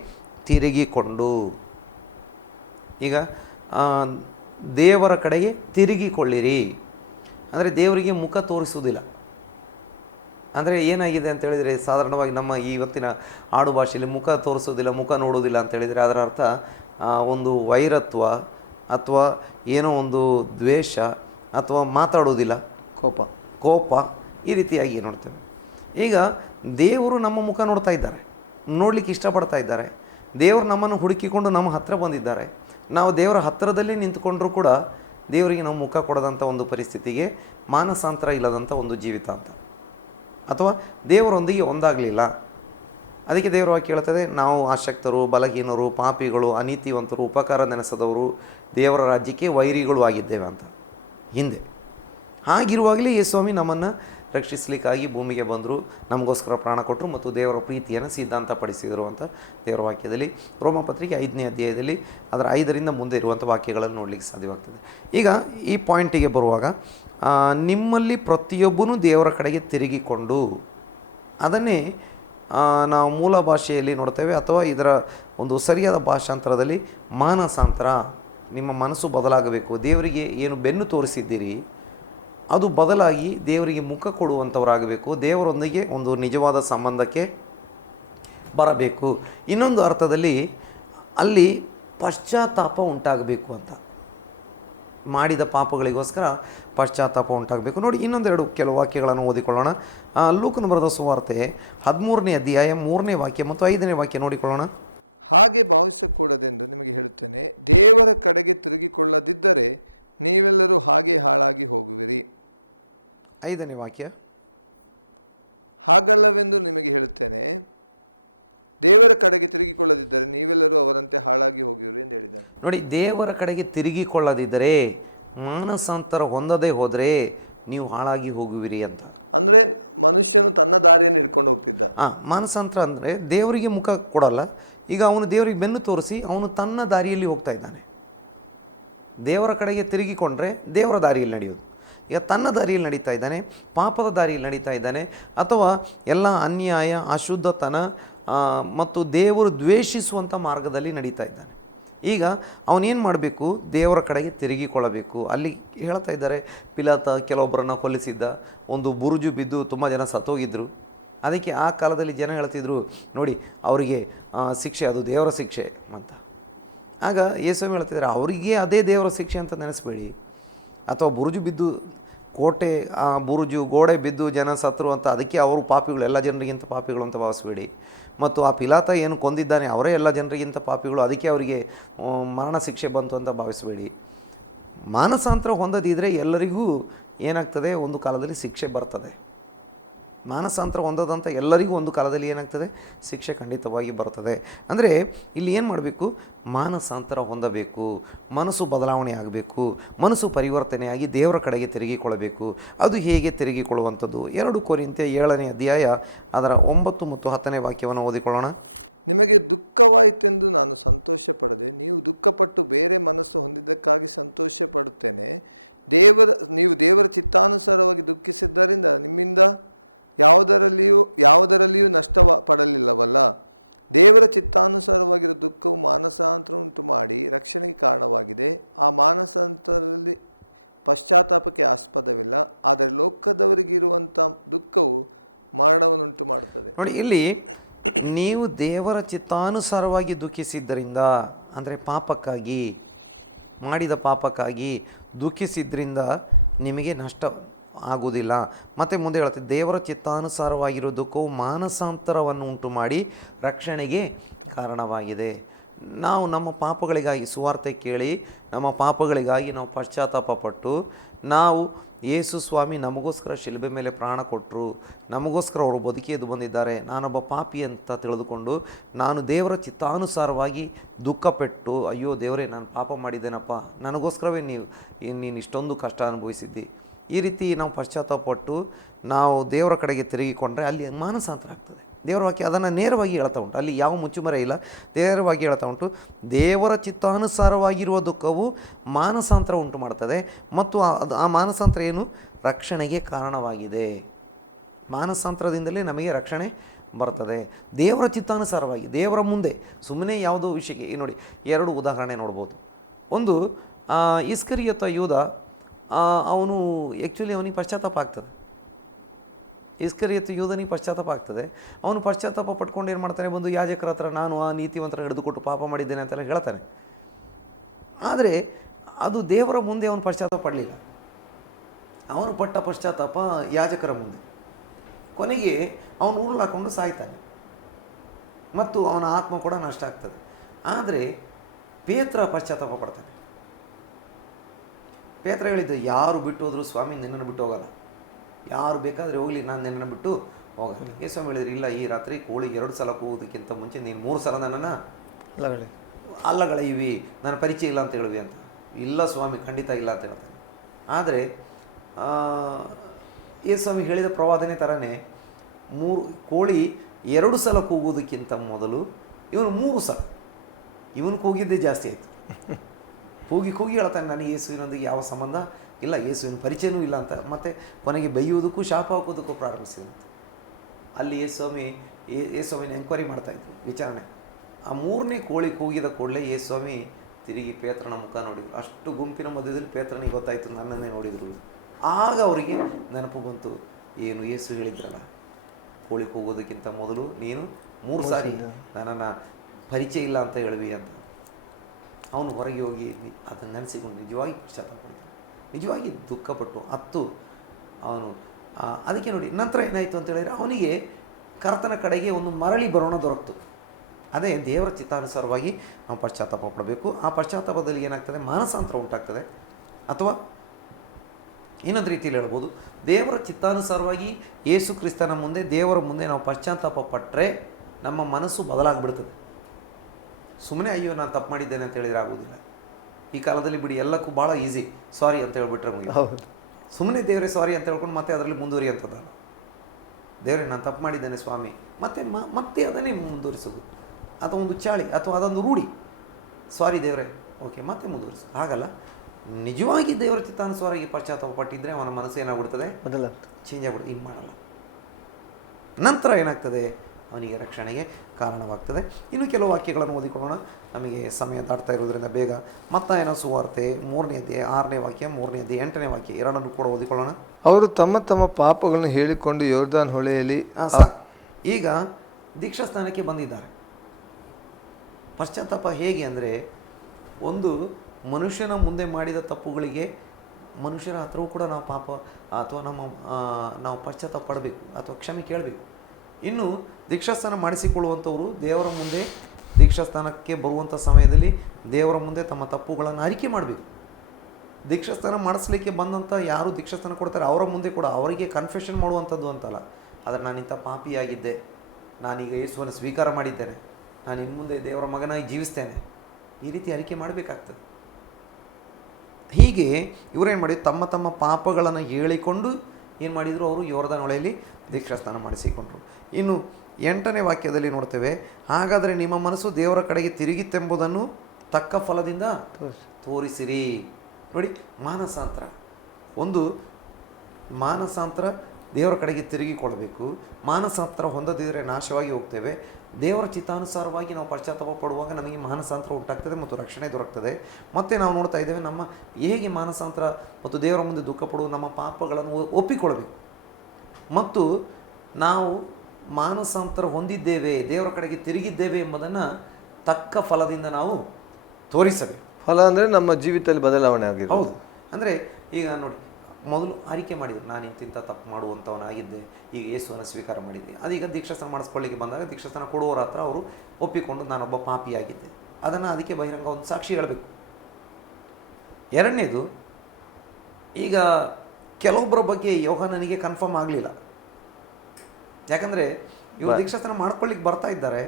ತಿರುಗಿಕೊಂಡು, ಈಗ ದೇವರ ಕಡೆಗೆ ತಿರುಗಿಕೊಳ್ಳಿರಿ ಅಂದರೆ ದೇವರಿಗೆ ಮುಖ ತೋರಿಸುವುದಿಲ್ಲ. ಅಂದರೆ ಏನಾಗಿದೆ ಅಂತ ಹೇಳಿದರೆ, ಸಾಧಾರಣವಾಗಿ ನಮ್ಮ ಇವತ್ತಿನ ಆಡು ಭಾಷೆಯಲ್ಲಿ ಮುಖ ತೋರಿಸೋದಿಲ್ಲ, ಮುಖ ನೋಡೋದಿಲ್ಲ ಅಂತ ಹೇಳಿದರೆ ಅದರ ಅರ್ಥ ಒಂದು ವೈರತ್ವ ಅಥವಾ ಏನೋ ಒಂದು ದ್ವೇಷ ಅಥವಾ ಮಾತಾಡೋದಿಲ್ಲ, ಕೋಪ, ಕೋಪ, ಈ ರೀತಿಯಾಗಿ ನೋಡ್ತೇವೆ. ಈಗ ದೇವರು ನಮ್ಮ ಮುಖ ನೋಡ್ತಾ ಇದ್ದಾರೆ, ನೋಡಲಿಕ್ಕೆ ಇಷ್ಟಪಡ್ತಾ ಇದ್ದಾರೆ. ದೇವರು ನಮ್ಮನ್ನು ಹುಡುಕಿಕೊಂಡು ನಮ್ಮ ಹತ್ತಿರ ಬಂದಿದ್ದಾರೆ. ನಾವು ದೇವರ ಹತ್ತಿರದಲ್ಲಿ ನಿಂತುಕೊಂಡ್ರೂ ಕೂಡ ದೇವರಿಗೆ ನಾವು ಮುಖ ಕೊಡದಂಥ ಒಂದು ಪರಿಸ್ಥಿತಿಗೆ ಮಾನಸಾಂತರ ಇಲ್ಲದಂಥ ಒಂದು ಜೀವಿತ ಅಂತ, ಅಥವಾ ದೇವರೊಂದಿಗೆ ಒಂದಾಗಲಿಲ್ಲ. ಅದಕ್ಕೆ ದೇವರು ವಾಕ್ಯ ಹೇಳ್ತದೆ, ನಾವು ಅಶಕ್ತರು, ಬಲಹೀನರು, ಪಾಪಿಗಳು, ಅನೀತಿವಂತರು, ಉಪಕಾರ ನೆನೆಸದವರು, ದೇವರ ರಾಜ್ಯಕ್ಕೆ ವೈರಿಗಳು ಆಗಿದ್ದೇವೆ ಅಂತ ಹಿಂದೆ. ಹಾಗಿರುವಾಗಲೇ ಯೇಸುಸ್ವಾಮಿ ನಮ್ಮನ್ನು ರಕ್ಷಿಸಲಿಕ್ಕಾಗಿ ಭೂಮಿಗೆ ಬಂದರು, ನಮಗೋಸ್ಕರ ಪ್ರಾಣ ಕೊಟ್ಟರು ಮತ್ತು ದೇವರ ಪ್ರೀತಿಯನ್ನು ಸಿದ್ಧಾಂತಪಡಿಸಿದರು ಅಂತ ದೇವರ ವಾಕ್ಯದಲ್ಲಿ ರೋಮಪತ್ರಿಕೆ 5ನೇ ಅಧ್ಯಾಯದಲ್ಲಿ ಅದರ 5ರಿಂದ ಮುಂದೆ ಇರುವಂಥ ವಾಕ್ಯಗಳನ್ನು ನೋಡಲಿಕ್ಕೆ ಸಾಧ್ಯವಾಗ್ತದೆ. ಈಗ ಈ ಪಾಯಿಂಟಿಗೆ ಬರುವಾಗ, ನಿಮ್ಮಲ್ಲಿ ಪ್ರತಿಯೊಬ್ಬನೂ ದೇವರ ಕಡೆಗೆ ತಿರುಗಿಕೊಂಡು, ಅದನ್ನೇ ನಾವು ಮೂಲ ಭಾಷೆಯಲ್ಲಿ ನೋಡ್ತೇವೆ, ಅಥವಾ ಇದರ ಒಂದು ಸರಿಯಾದ ಭಾಷಾಂತರದಲ್ಲಿ ಮಾನಸಾಂತರ. ನಿಮ್ಮ ಮನಸ್ಸು ಬದಲಾಗಬೇಕು. ದೇವರಿಗೆ ಏನು ಬೆನ್ನು ತೋರಿಸಿದ್ದೀರಿ ಅದು ಬದಲಾಗಿ ದೇವರಿಗೆ ಮುಖ ಕೊಡುವಂಥವರಾಗಬೇಕು. ದೇವರೊಂದಿಗೆ ಒಂದು ನಿಜವಾದ ಸಂಬಂಧಕ್ಕೆ ಬರಬೇಕು. ಇನ್ನೊಂದು ಅರ್ಥದಲ್ಲಿ ಅಲ್ಲಿ ಪಶ್ಚಾತ್ತಾಪ ಉಂಟಾಗಬೇಕು ಅಂತ, ಮಾಡಿದ ಪಾಪಗಳಿಗೋಸ್ಕರ ಪಶ್ಚಾತ್ತಾಪ ಉಂಟಾಗಬೇಕು. ನೋಡಿ, ಇನ್ನೊಂದೆರಡು ಕೆಲವು ವಾಕ್ಯಗಳನ್ನು ಓದಿಕೊಳ್ಳೋಣ. ಲೂಕನ ಬರೆದ ಸುವಾರ್ತೆ 13ನೇ ಅಧ್ಯಾಯ 3ನೇ ವಾಕ್ಯ ಮತ್ತು 5ನೇ ವಾಕ್ಯ ನೋಡಿಕೊಳ್ಳೋಣ. ಹಾಗೆ ಭಾವಿಸಕೂಡದೆಂದು ನಿಮಗೆ ಹೇಳುತ್ತೇನೆ, ದೇವರ ಕಡೆಗೆ ತಿರುಗಿಕೊಳ್ಳದಿದ್ದರೆ ನೀವೆಲ್ಲರೂ ಹಾಗೆ ಹಾಳಾಗಿ ಹೋಗುವಿರಿ. 5ನೇ ವಾಕ್ಯ, ಹಾಗಲ್ಲವೆಂದು ನಿಮಗೆ ಹೇಳುತ್ತೇನೆ, ದೇವರ ಕಡೆಗೆ ತಿರುಗಿಕೊಳ್ಳದಿದ್ದರೆ ನೀವೆಲ್ಲರೂ ಅವರಂತೆ ಹಾಳಾಗಿ ಹೋಗುವಿರಿ ಅಂತ ಹೇಳಿದ್ದಾರೆ. ನೋಡಿ, ದೇವರ ಕಡೆಗೆ ತಿರುಗಿಕೊಳ್ಳದಿದ್ದರೆ, ಮಾನಸಾಂತರ ಹೊಂದದೇ ಹೋದರೆ ನೀವು ಹಾಳಾಗಿ ಹೋಗುವಿರಿ ಅಂತ. ಅಂದ್ರೆ ಮನುಷ್ಯನು ತನ್ನ ದಾರಿಯನ್ನು ಹಿಡ್ಕೊಂಡು ಹೋಗ್ತಿದ್ದ. ಮಾನಸಾಂತರ ಅಂದರೆ ದೇವರಿಗೆ ಮುಖ ಕೊಡಲ್ಲ. ಈಗ ಅವನು ದೇವರಿಗೆ ಬೆನ್ನು ತೋರಿಸಿ ಅವನು ತನ್ನ ದಾರಿಯಲ್ಲಿ ಹೋಗ್ತಾ ಇದ್ದಾನೆ. ದೇವರ ಕಡೆಗೆ ತಿರುಗಿಕೊಂಡ್ರೆ ದೇವರ ದಾರಿಯಲ್ಲಿ ನಡೆಯೋದು. ಈಗ ತನ್ನ ದಾರಿಯಲ್ಲಿ ನಡೀತಾ ಇದ್ದಾನೆ, ಪಾಪದ ದಾರಿಯಲ್ಲಿ ನಡೀತಾ ಇದ್ದಾನೆ, ಅಥವಾ ಎಲ್ಲ ಅನ್ಯಾಯ, ಅಶುದ್ಧತನ ಮತ್ತು ದೇವರು ದ್ವೇಷಿಸುವಂಥ ಮಾರ್ಗದಲ್ಲಿ ನಡೀತಾ ಇದ್ದಾನೆ. ಈಗ ಅವನೇನು ಮಾಡಬೇಕು? ದೇವರ ಕಡೆಗೆ ತಿರುಗಿಕೊಳ್ಳಬೇಕು. ಅಲ್ಲಿ ಹೇಳ್ತಾ ಇದ್ದಾರೆ, ಪಿಲಾತ ಕೆಲವೊಬ್ಬರನ್ನು ಕೊಲ್ಲಿಸಿದ್ದ, ಒಂದು ಬುರುಜು ಬಿದ್ದು ತುಂಬ ಜನ ಸತ್ತೋಗಿದ್ದರು. ಅದಕ್ಕೆ ಆ ಕಾಲದಲ್ಲಿ ಜನ ಹೇಳ್ತಿದ್ರು, ನೋಡಿ ಅವರಿಗೆ ಶಿಕ್ಷೆ ಅದು ದೇವರ ಶಿಕ್ಷೆ ಅಂತ. ಆಗ ಯೇಸು ಹೇಳ್ತಿದ್ದಾರೆ, ಅವರಿಗೆ ಅದೇ ದೇವರ ಶಿಕ್ಷೆ ಅಂತ ನೆನೆಸ್ಬೇಡಿ. ಅಥವಾ ಬುರುಜು ಬಿದ್ದು ಕೋಟೆ, ಬುರುಜು ಗೋಡೆ ಬಿದ್ದು ಜನ ಸತ್ತರು ಅಂತ ಅದಕ್ಕೆ ಅವರು ಪಾಪಿಗಳು, ಎಲ್ಲ ಜನರಿಗಿಂತ ಪಾಪಿಗಳು ಅಂತ ಭಾವಿಸ್ಬೇಡಿ. ಮತ್ತು ಆ ಪಿಲಾತ ಏನು ಕೊಂದಿದ್ದಾನೆ ಅವರೇ ಎಲ್ಲ ಜನರಿಗಿಂತ ಪಾಪಿಗಳು, ಅದಕ್ಕೆ ಅವರಿಗೆ ಮರಣ ಶಿಕ್ಷೆ ಬಂತು ಅಂತ ಭಾವಿಸಬೇಡಿ. ಮಾನಸಾಂತರ ಹೊಂದದಿದ್ದರೆ ಎಲ್ಲರಿಗೂ ಏನಾಗ್ತದೆ? ಒಂದು ಕಾಲದಲ್ಲಿ ಶಿಕ್ಷೆ ಬರ್ತದೆ. ಮಾನಸಾಂತರ ಹೊಂದದಂಥ ಎಲ್ಲರಿಗೂ ಒಂದು ಕಾಲದಲ್ಲಿ ಏನಾಗ್ತದೆ? ಶಿಕ್ಷೆ ಖಂಡಿತವಾಗಿ ಬರ್ತದೆ. ಅಂದರೆ ಇಲ್ಲಿ ಏನು ಮಾಡಬೇಕು? ಮಾನಸಾಂತರ ಹೊಂದಬೇಕು, ಮನಸ್ಸು ಬದಲಾವಣೆ ಆಗಬೇಕು, ಮನಸ್ಸು ಪರಿವರ್ತನೆಯಾಗಿ ದೇವರ ಕಡೆಗೆ ತಿರುಗಿಕೊಳ್ಳಬೇಕು. ಅದು ಹೇಗೆ ತಿರುಗಿಕೊಳ್ಳುವಂಥದ್ದು? 2 ಕೊರಿಂಥ್ಯ 7ನೇ ಅಧ್ಯಾಯ ಅದರ 9 ಮತ್ತು 10ನೇ ವಾಕ್ಯವನ್ನು ಓದಿಕೊಳ್ಳೋಣ. ನಿಮಗೆ ದುಃಖವಾಯಿತೆಂದು ನಾನು ಸಂತೋಷ ಪಡದೆ, ನೀವು ದುಃಖಪಟ್ಟು ಬೇರೆ ಮನಸ್ಸು ಹೊಂದಿದ್ದಕ್ಕಾಗಿ ಸಂತೋಷ ಪಡುತ್ತೇನೆ. ನೀವು ದೇವರ ಚಿತ್ತಾನುಸಾರವಾಗಿ ದುಃಖಿಸಿದ್ದರಿಂದ ನಿಮ್ಮಿಂದ ಯಾವುದರಲ್ಲಿಯೂ ನಷ್ಟ ಪಡಲಿಲ್ಲವಲ್ಲ. ದೇವರ ಚಿತ್ತಾನುಸಾರವಾಗಿರುವ ದುಃಖವು ಮಾನಸಾಂತರ ಉಂಟು ಮಾಡಿ ರಕ್ಷಣೆಗೆ ಕಾರಣವಾಗಿದೆ. ಆ ಮಾನಸಾಂತರದಲ್ಲಿ ಪಶ್ಚಾತ್ತಾಪಕ್ಕೆ ಆಸ್ಪದವಿಲ್ಲ. ಆದರೆ ಲೋಕದವರಿಗಿರುವಂತಹ ದುಃಖವು ಮರಣವನ್ನುಂಟು ಮಾಡುತ್ತದೆ. ನೋಡಿ, ಇಲ್ಲಿ ನೀವು ದೇವರ ಚಿತ್ತಾನುಸಾರವಾಗಿ ದುಃಖಿಸಿದ್ದರಿಂದ, ಅಂದರೆ ಪಾಪಕ್ಕಾಗಿ, ಮಾಡಿದ ಪಾಪಕ್ಕಾಗಿ ದುಃಖಿಸಿದ್ರಿಂದ ನಿಮಗೆ ನಷ್ಟ ಆಗುವುದಿಲ್ಲ. ಮತ್ತು ಮುಂದೆ ಹೇಳ್ತೀವಿ, ದೇವರ ಚಿತ್ತಾನುಸಾರವಾಗಿರೋ ದುಃಖವು ಮಾನಸಾಂತರವನ್ನು ಉಂಟು ಮಾಡಿ ರಕ್ಷಣೆಗೆ ಕಾರಣವಾಗಿದೆ. ನಾವು ನಮ್ಮ ಪಾಪಗಳಿಗಾಗಿ ಸುವಾರ್ತೆ ಕೇಳಿ ನಮ್ಮ ಪಾಪಗಳಿಗಾಗಿ ನಾವು ಪಶ್ಚಾತ್ತಾಪ ಪಟ್ಟು, ನಾವು ಯೇಸು ಸ್ವಾಮಿ ನಮಗೋಸ್ಕರ ಶಿಲುಬೆ ಮೇಲೆ ಪ್ರಾಣ ಕೊಟ್ಟರು, ನಮಗೋಸ್ಕರ ಅವರು ಬದುಕಿಯದು ಬಂದಿದ್ದಾರೆ, ನಾನೊಬ್ಬ ಪಾಪಿ ಅಂತ ತಿಳಿದುಕೊಂಡು ನಾನು ದೇವರ ಚಿತ್ತಾನುಸಾರವಾಗಿ ದುಃಖಪಟ್ಟು, ಅಯ್ಯೋ ದೇವರೇ ನಾನು ಪಾಪ ಮಾಡಿದ್ದೇನಪ್ಪ, ನನಗೋಸ್ಕರವೇ ನೀನು ಇಷ್ಟೊಂದು ಕಷ್ಟ ಅನುಭವಿಸಿದ್ದಿ, ಈ ರೀತಿ ನಾವು ಪಶ್ಚಾತ್ತಾಪಪಟ್ಟು ನಾವು ದೇವರ ಕಡೆಗೆ ತಿರುಗಿಕೊಂಡ್ರೆ ಅಲ್ಲಿ ಮಾನಸಾಂತರ ಆಗ್ತದೆ. ದೇವರ ವಾಕ್ಯ ಅದನ್ನು ನೇರವಾಗಿ ಹೇಳ್ತಾ ಉಂಟು, ಅಲ್ಲಿ ಯಾವ ಮುಚ್ಚುಮರೆ ಇಲ್ಲ, ನೇರವಾಗಿ ಹೇಳ್ತಾ ಉಂಟು. ದೇವರ ಚಿತ್ತಾನುಸಾರವಾಗಿರುವ ದುಃಖವು ಮಾನಸಾಂತರ ಉಂಟು ಮಾಡ್ತದೆ, ಮತ್ತು ಆ ಮಾನಸಾಂತರ ಏನು? ರಕ್ಷಣೆಗೆ ಕಾರಣವಾಗಿದೆ. ಮಾನಸಾಂತರದಿಂದಲೇ ನಮಗೆ ರಕ್ಷಣೆ ಬರ್ತದೆ. ದೇವರ ಚಿತ್ತಾನುಸಾರವಾಗಿ, ದೇವರ ಮುಂದೆ, ಸುಮ್ಮನೆ ಯಾವುದೋ ವಿಷಯಕ್ಕೆ. ನೋಡಿ, 2 ಉದಾಹರಣೆ ನೋಡ್ಬೋದು. ಒಂದು, ಇಸ್ಕರಿಯೋತ ಯೂದ, ಅವನು ಆ್ಯಕ್ಚುಲಿ ಅವನಿಗೆ ಪಶ್ಚಾತ್ತಾಪ ಆಗ್ತದೆ. ಇಸ್ಕರಿಯೋತ ಯೂದನಿಗೆ ಪಶ್ಚಾತ್ತಾಪ ಆಗ್ತದೆ. ಅವನು ಪಶ್ಚಾತ್ತಾಪ ಪಟ್ಕೊಂಡು ಏನು ಮಾಡ್ತಾನೆ? ಬಂದು ಯಾಜಕರ ಹತ್ರ ನಾನು ಆ ನೀತಿವಂತರ ಹಿಡಿದುಕೊಟ್ಟು ಪಾಪ ಮಾಡಿದ್ದೇನೆ ಅಂತೆಲ್ಲ ಹೇಳ್ತಾನೆ. ಆದರೆ ಅದು ದೇವರ ಮುಂದೆ ಅವನು ಪಶ್ಚಾತ್ತಾಪ ಪಡಲಿಲ್ಲ. ಅವನು ಪಟ್ಟ ಪಶ್ಚಾತ್ತಾಪ ಯಾಜಕರ ಮುಂದೆ. ಕೊನೆಗೆ ಅವನು ಉರುಳು ಹಾಕೊಂಡು ಸಾಯ್ತಾನೆ ಮತ್ತು ಅವನ ಆತ್ಮ ಕೂಡ ನಷ್ಟ ಆಗ್ತದೆ. ಆದರೆ ಪೇತ್ರ ಪಶ್ಚಾತ್ತಾಪ ಪಡ್ತಾನೆ. ಪೇತ್ರ ಹೇಳಿದ್ದು, ಯಾರು ಬಿಟ್ಟು ಹೋದ್ರು ಸ್ವಾಮಿ ನಿನ್ನನ್ನು ಬಿಟ್ಟು ಹೋಗಲ್ಲ, ಯಾರು ಬೇಕಾದರೆ ಹೋಗಲಿ, ನಾನು ನಿನ್ನನ್ನು ಬಿಟ್ಟು ಹೋಗಲ್ಲ. ಯೇಸ್ವಾಮಿ ಹೇಳಿದ್ರು, ಇಲ್ಲ, ಈ ರಾತ್ರಿ ಕೋಳಿ 2 ಸಲ ಕೂಗೋದಕ್ಕಿಂತ ಮುಂಚೆ ನೀನು 3 ಸಲ ನನ್ನನ್ನು ಅಲ್ಲಗಳೆಯುವಿ, ನನ್ನ ಪರಿಚಯ ಇಲ್ಲ ಅಂತ ಹೇಳುವಿ ಅಂತ. ಇಲ್ಲ ಸ್ವಾಮಿ, ಖಂಡಿತ ಇಲ್ಲ ಅಂತ ಹೇಳ್ತಾನೆ. ಆದರೆ ಯೇಸ್ವಾಮಿ ಹೇಳಿದ ಪ್ರವಾದನೆ ಥರನೇ ಕೋಳಿ 2 ಸಲ ಕೂಗುವುದಕ್ಕಿಂತ ಮೊದಲು ಇವನು 3 ಸಲ, ಇವನು ಕೂಗಿದ್ದೇ ಜಾಸ್ತಿ ಆಯಿತು. ಕೂಗಿ ಹೇಳ್ತಾನೆ, ನನಗೆ ಯೇಸುವಿನೊಂದಿಗೆ ಯಾವ ಸಂಬಂಧ ಇಲ್ಲ, ಯೇಸುವಿನ ಪರಿಚಯನೂ ಇಲ್ಲ ಅಂತ. ಮತ್ತು ಕೊನೆಗೆ ಬೈಯುವುದಕ್ಕೂ ಶಾಪ ಹಾಕೋದಕ್ಕೂ ಪ್ರಾರಂಭಿಸಿದಂತೆ. ಅಲ್ಲಿ ಯೇಸ್ವಾಮಿನ ಎಂಕ್ವೈರಿ ಮಾಡ್ತಾಯಿದ್ರು, ವಿಚಾರಣೆ. ಆ 3ನೇ ಕೋಳಿ ಕೂಗಿದ ಕೂಡಲೇ ಯೇಸ್ವಾಮಿ ತಿರುಗಿ ಪೇತ್ರನ ಮುಖ ನೋಡಿದರು. ಅಷ್ಟು ಗುಂಪಿನ ಮಧ್ಯದಲ್ಲಿ ಪೇತ್ರನಿಗೆ ಗೊತ್ತಾಯಿತು, ನನ್ನನ್ನೇ ನೋಡಿದರು. ಆಗ ಅವರಿಗೆ ನೆನಪು ಬಂತು, ಏನು ಯೇಸು ಹೇಳಿದ್ರಲ್ಲ, ಕೋಳಿ ಕೂಗೋದಕ್ಕಿಂತ ಮೊದಲು ನೀನು 3 ಸಾರಿ ನನ್ನನ್ನು ಪರಿಚಯ ಇಲ್ಲ ಅಂತ ಹೇಳುವಿ ಅಂತ. ಅವನು ಹೊರಗೆ ಹೋಗಿ ಅದನ್ನು ನೆನೆಸಿಕೊಂಡು ನಿಜವಾಗಿ ಪಶ್ಚಾತ್ತಾಪ ಪಡ್ತಾನೆ, ನಿಜವಾಗಿ ದುಃಖಪಟ್ಟು ಅವನು ಅದಕ್ಕೆ ನೋಡಿ ನಂತರ ಏನಾಯಿತು ಅಂತ ಹೇಳಿದರೆ, ಅವನಿಗೆ ಕರ್ತನ ಕಡೆಗೆ ಒಂದು ಮರಳಿ ಬರೋಣ ದೊರಕ್ತು. ಅದೇ ದೇವರ ಚಿತ್ತಾನುಸಾರವಾಗಿ ನಾವು ಪಶ್ಚಾತ್ತಾಪ ಪಡಬೇಕು. ಆ ಪಶ್ಚಾತ್ತಾಪದಲ್ಲಿ ಏನಾಗ್ತದೆ, ಮಾನಸಾಂತರ ಉಂಟಾಗ್ತದೆ. ಅಥವಾ ಇನ್ನೊಂದು ರೀತಿಯಲ್ಲಿ ಹೇಳ್ಬೋದು, ದೇವರ ಚಿತ್ತಾನುಸಾರವಾಗಿ ಯೇಸು ಕ್ರಿಸ್ತನ ಮುಂದೆ, ದೇವರ ಮುಂದೆ ನಾವು ಪಶ್ಚಾತ್ತಾಪ ಪಟ್ಟರೆ ನಮ್ಮ ಮನಸ್ಸು ಬದಲಾಗ್ಬಿಡ್ತದೆ. ಸುಮ್ಮನೆ ಅಯ್ಯೋ ನಾನು ತಪ್ಪು ಮಾಡಿದ್ದೇನೆ ಅಂತ ಹೇಳಿದರೆ ಆಗೋದಿಲ್ಲ. ಈ ಕಾಲದಲ್ಲಿ ಬಿಡಿ, ಎಲ್ಲಕ್ಕೂ ಭಾಳ ಈಸಿ, ಸಾರಿ ಅಂತ ಹೇಳ್ಬಿಟ್ರೆ ಮುಗಿ. ಸುಮ್ಮನೆ ದೇವರೇ ಸಾರಿ ಅಂತ ಹೇಳ್ಕೊಂಡು ಮತ್ತೆ ಅದರಲ್ಲಿ ಮುಂದುವರಿಯಂಥದ್ದಲ್ಲ. ದೇವರೇ ನಾನು ತಪ್ಪು ಮಾಡಿದ್ದೇನೆ ಸ್ವಾಮಿ, ಮತ್ತೆ ಅದನ್ನೇ ಮುಂದುವರಿಸೋದು. ಅಥವಾ ಒಂದು ಚಾಳಿ ಅಥವಾ ಅದೊಂದು ರೂಢಿ, ಸಾರಿ ದೇವರೇ, ಓಕೆ ಮತ್ತೆ ಮುಂದುವರಿಸೋದು. ಹಾಗಲ್ಲ, ನಿಜವಾಗಿ ದೇವರ ಚಿತ್ತಾನುಸಾರವಾಗಿ ಪಶ್ಚಾತ್ತಾಪ ಪಟ್ಟಿದ್ದರೆ ಅವನ ಮನಸ್ಸು ಏನಾಗ್ಬಿಡ್ತದೆ, ಚೇಂಜ್ ಆಗ್ಬಿಡ್ತದೆ, ಇದು ಮಾಡಲ್ಲ. ನಂತರ ಏನಾಗ್ತದೆ, ಅವನಿಗೆ ರಕ್ಷಣೆಗೆ ಕಾರಣವಾಗ್ತದೆ. ಇನ್ನು ಕೆಲವು ವಾಕ್ಯಗಳನ್ನು ಓದಿಕೊಳ್ಳೋಣ, ನಮಗೆ ಸಮಯ ದಾಟ್ತಾ ಇರೋದ್ರಿಂದ ಬೇಗ. ಮತ್ತಾಯನ ಸುವಾರ್ತೆ 3ನೇ ಅಧ್ಯಾಯ 6ನೇ ವಾಕ್ಯ, 3ನೇ ಅಧ್ಯಾಯ 8ನೇ ವಾಕ್ಯ, ಎರಡನ್ನೂ ಕೂಡ ಓದಿಕೊಳ್ಳೋಣ. ಅವರು ತಮ್ಮ ತಮ್ಮ ಪಾಪಗಳನ್ನು ಹೇಳಿಕೊಂಡು ಯೋರ್ದಾನ್ ಹೊಳೆಯಲ್ಲಿ ಈಗ ದೀಕ್ಷಾಸ್ನಾನಕ್ಕೆ ಬಂದಿದ್ದಾರೆ. ಪಶ್ಚಾತ್ತಾಪ ಹೇಗೆ ಅಂದರೆ, ಒಂದು ಮನುಷ್ಯನ ಮುಂದೆ ಮಾಡಿದ ತಪ್ಪುಗಳಿಗೆ ಮನುಷ್ಯರ ಹತ್ರವೂ ಕೂಡ ನಾವು ಪಾಪ ಅಥವಾ ನಾವು ಪಶ್ಚಾತ್ತಾಪ ಪಡಬೇಕು ಅಥವಾ ಕ್ಷಮೆ ಕೇಳಬೇಕು. ಇನ್ನು ದೀಕ್ಷಾಸ್ನಾನ ಮಾಡಿಸಿಕೊಳ್ಳುವಂಥವರು ದೇವರ ಮುಂದೆ, ದೀಕ್ಷಾಸ್ನಾನಕ್ಕೆ ಬರುವಂಥ ಸಮಯದಲ್ಲಿ ದೇವರ ಮುಂದೆ ತಮ್ಮ ತಪ್ಪುಗಳನ್ನು ಅರಿಕೆ ಮಾಡಬೇಕು. ದೀಕ್ಷಾಸ್ನಾನ ಮಾಡಿಸ್ಲಿಕ್ಕೆ ಬಂದಂಥ ಯಾರು ದೀಕ್ಷಾಸ್ನಾನ ಕೊಡ್ತಾರೆ ಅವರ ಮುಂದೆ ಕೂಡ ಅವರಿಗೆ ಕನ್ಫೆಷನ್ ಮಾಡುವಂಥದ್ದು ಅಂತಲ್ಲ, ಆದರೆ ನಾನಿಂಥ ಪಾಪಿಯಾಗಿದ್ದೆ, ನಾನೀಗ ಯೇಸುವನ್ನು ಸ್ವೀಕಾರ ಮಾಡಿದ್ದೇನೆ, ನಾನು ಇನ್ನು ಮುಂದೆ ದೇವರ ಮಗನಾಗಿ ಜೀವಿಸ್ತೇನೆ, ಈ ರೀತಿ ಅರಿಕೆ ಮಾಡಬೇಕಾಗ್ತದೆ. ಹೀಗೆ ಇವರೇನು ಮಾಡಿದ್ರು, ತಮ್ಮ ತಮ್ಮ ಪಾಪಗಳನ್ನು ಹೇಳಿಕೊಂಡು ಏನು ಮಾಡಿದರು, ಅವರು ಯೋರ್ದಾನ್ ಹೊಳೆಯಲ್ಲಿ ದೀಕ್ಷಾಸ್ನಾನ ಮಾಡಿಸಿಕೊಂಡ್ರು. ಇನ್ನು 8ನೇ ವಾಕ್ಯದಲ್ಲಿ ನೋಡ್ತೇವೆ, ಹಾಗಾದರೆ ನಿಮ್ಮ ಮನಸ್ಸು ದೇವರ ಕಡೆಗೆ ತಿರುಗಿತೆಂಬುದನ್ನು ತಕ್ಕ ಫಲದಿಂದ ತೋರಿಸಿರಿ. ನೋಡಿ, ಮಾನಸಾಂತರ, ಒಂದು ಮಾನಸಾಂತರ ದೇವರ ಕಡೆಗೆ ತಿರುಗಿಕೊಳ್ಬೇಕು. ಮಾನಸಾಂತರ ಹೊಂದದಿದ್ದರೆ ನಾಶವಾಗಿ ಹೋಗ್ತೇವೆ. ದೇವರ ಚಿತ್ತಾನುಸಾರವಾಗಿ ನಾವು ಪಶ್ಚಾತ್ತಾಪ ಪಡುವಾಗ ನಮಗೆ ಮಾನಸಾಂತರ ಉಂಟಾಗ್ತದೆ ಮತ್ತು ರಕ್ಷಣೆ ದೊರಕ್ತದೆ. ಮತ್ತು ನಾವು ನೋಡ್ತಾ ಇದ್ದೇವೆ, ನಮ್ಮ ಹೇಗೆ ಮಾನಸಾಂತರ ಮತ್ತು ದೇವರ ಮುಂದೆ ದುಃಖ ಪಡುವ ನಮ್ಮ ಪಾಪಗಳನ್ನು ಒಪ್ಪಿಕೊಳ್ಬೇಕು. ಮತ್ತು ನಾವು ಮಾನಸಾಂತರ ಹೊಂದಿದ್ದೇವೆ, ದೇವರ ಕಡೆಗೆ ತಿರುಗಿದ್ದೇವೆ ಎಂಬುದನ್ನು ತಕ್ಕ ಫಲದಿಂದ ನಾವು ತೋರಿಸಬೇಕು. ಫಲ ಅಂದರೆ ನಮ್ಮ ಜೀವಿತದಲ್ಲಿ ಬದಲಾವಣೆ ಆಗಿದೆ. ಹೌದು, ಅಂದರೆ ಈಗ ನೋಡಿ, ಮೊದಲು ಆರಿಕೆ ಮಾಡಿದರು, ನಾನು ಇಂತಿಂಥ ತಪ್ಪು ಮಾಡುವಂಥವನಾಗಿದ್ದೆ, ಈಗ ಯೇಸುವನ್ನು ಸ್ವೀಕಾರ ಮಾಡಿದ್ದೆ. ಅದೀಗ ದೀಕ್ಷಾಸ್ನಾನ ಮಾಡಿಸ್ಕೊಳ್ಳಿಕ್ಕೆ ಬಂದಾಗ ದೀಕ್ಷಾಸ್ನಾನ ಕೊಡುವವರ ಹತ್ರ ಅವರು ಒಪ್ಪಿಕೊಂಡು ನಾನೊಬ್ಬ ಪಾಪಿಯಾಗಿದ್ದೆ, ಅದನ್ನು ಅದಕ್ಕೆ ಬಹಿರಂಗ ಒಂದು ಸಾಕ್ಷಿ ಹೇಳಬೇಕು. ಎರಡನೇದು, ಈಗ ಕೆಲವೊಬ್ಬರ ಬಗ್ಗೆ ಯೋಹಾನನಿಗೆ ಕನ್ಫರ್ಮ್ ಆಗಲಿಲ್ಲ. ಯಾಕಂದರೆ ಇವರು ದೀಕ್ಷಾಸ್ನಾನ ಮಾಡ್ಕೊಳ್ಳಿಕ್ಕೆ ಬರ್ತಾ ಇದ್ದಾರೆ,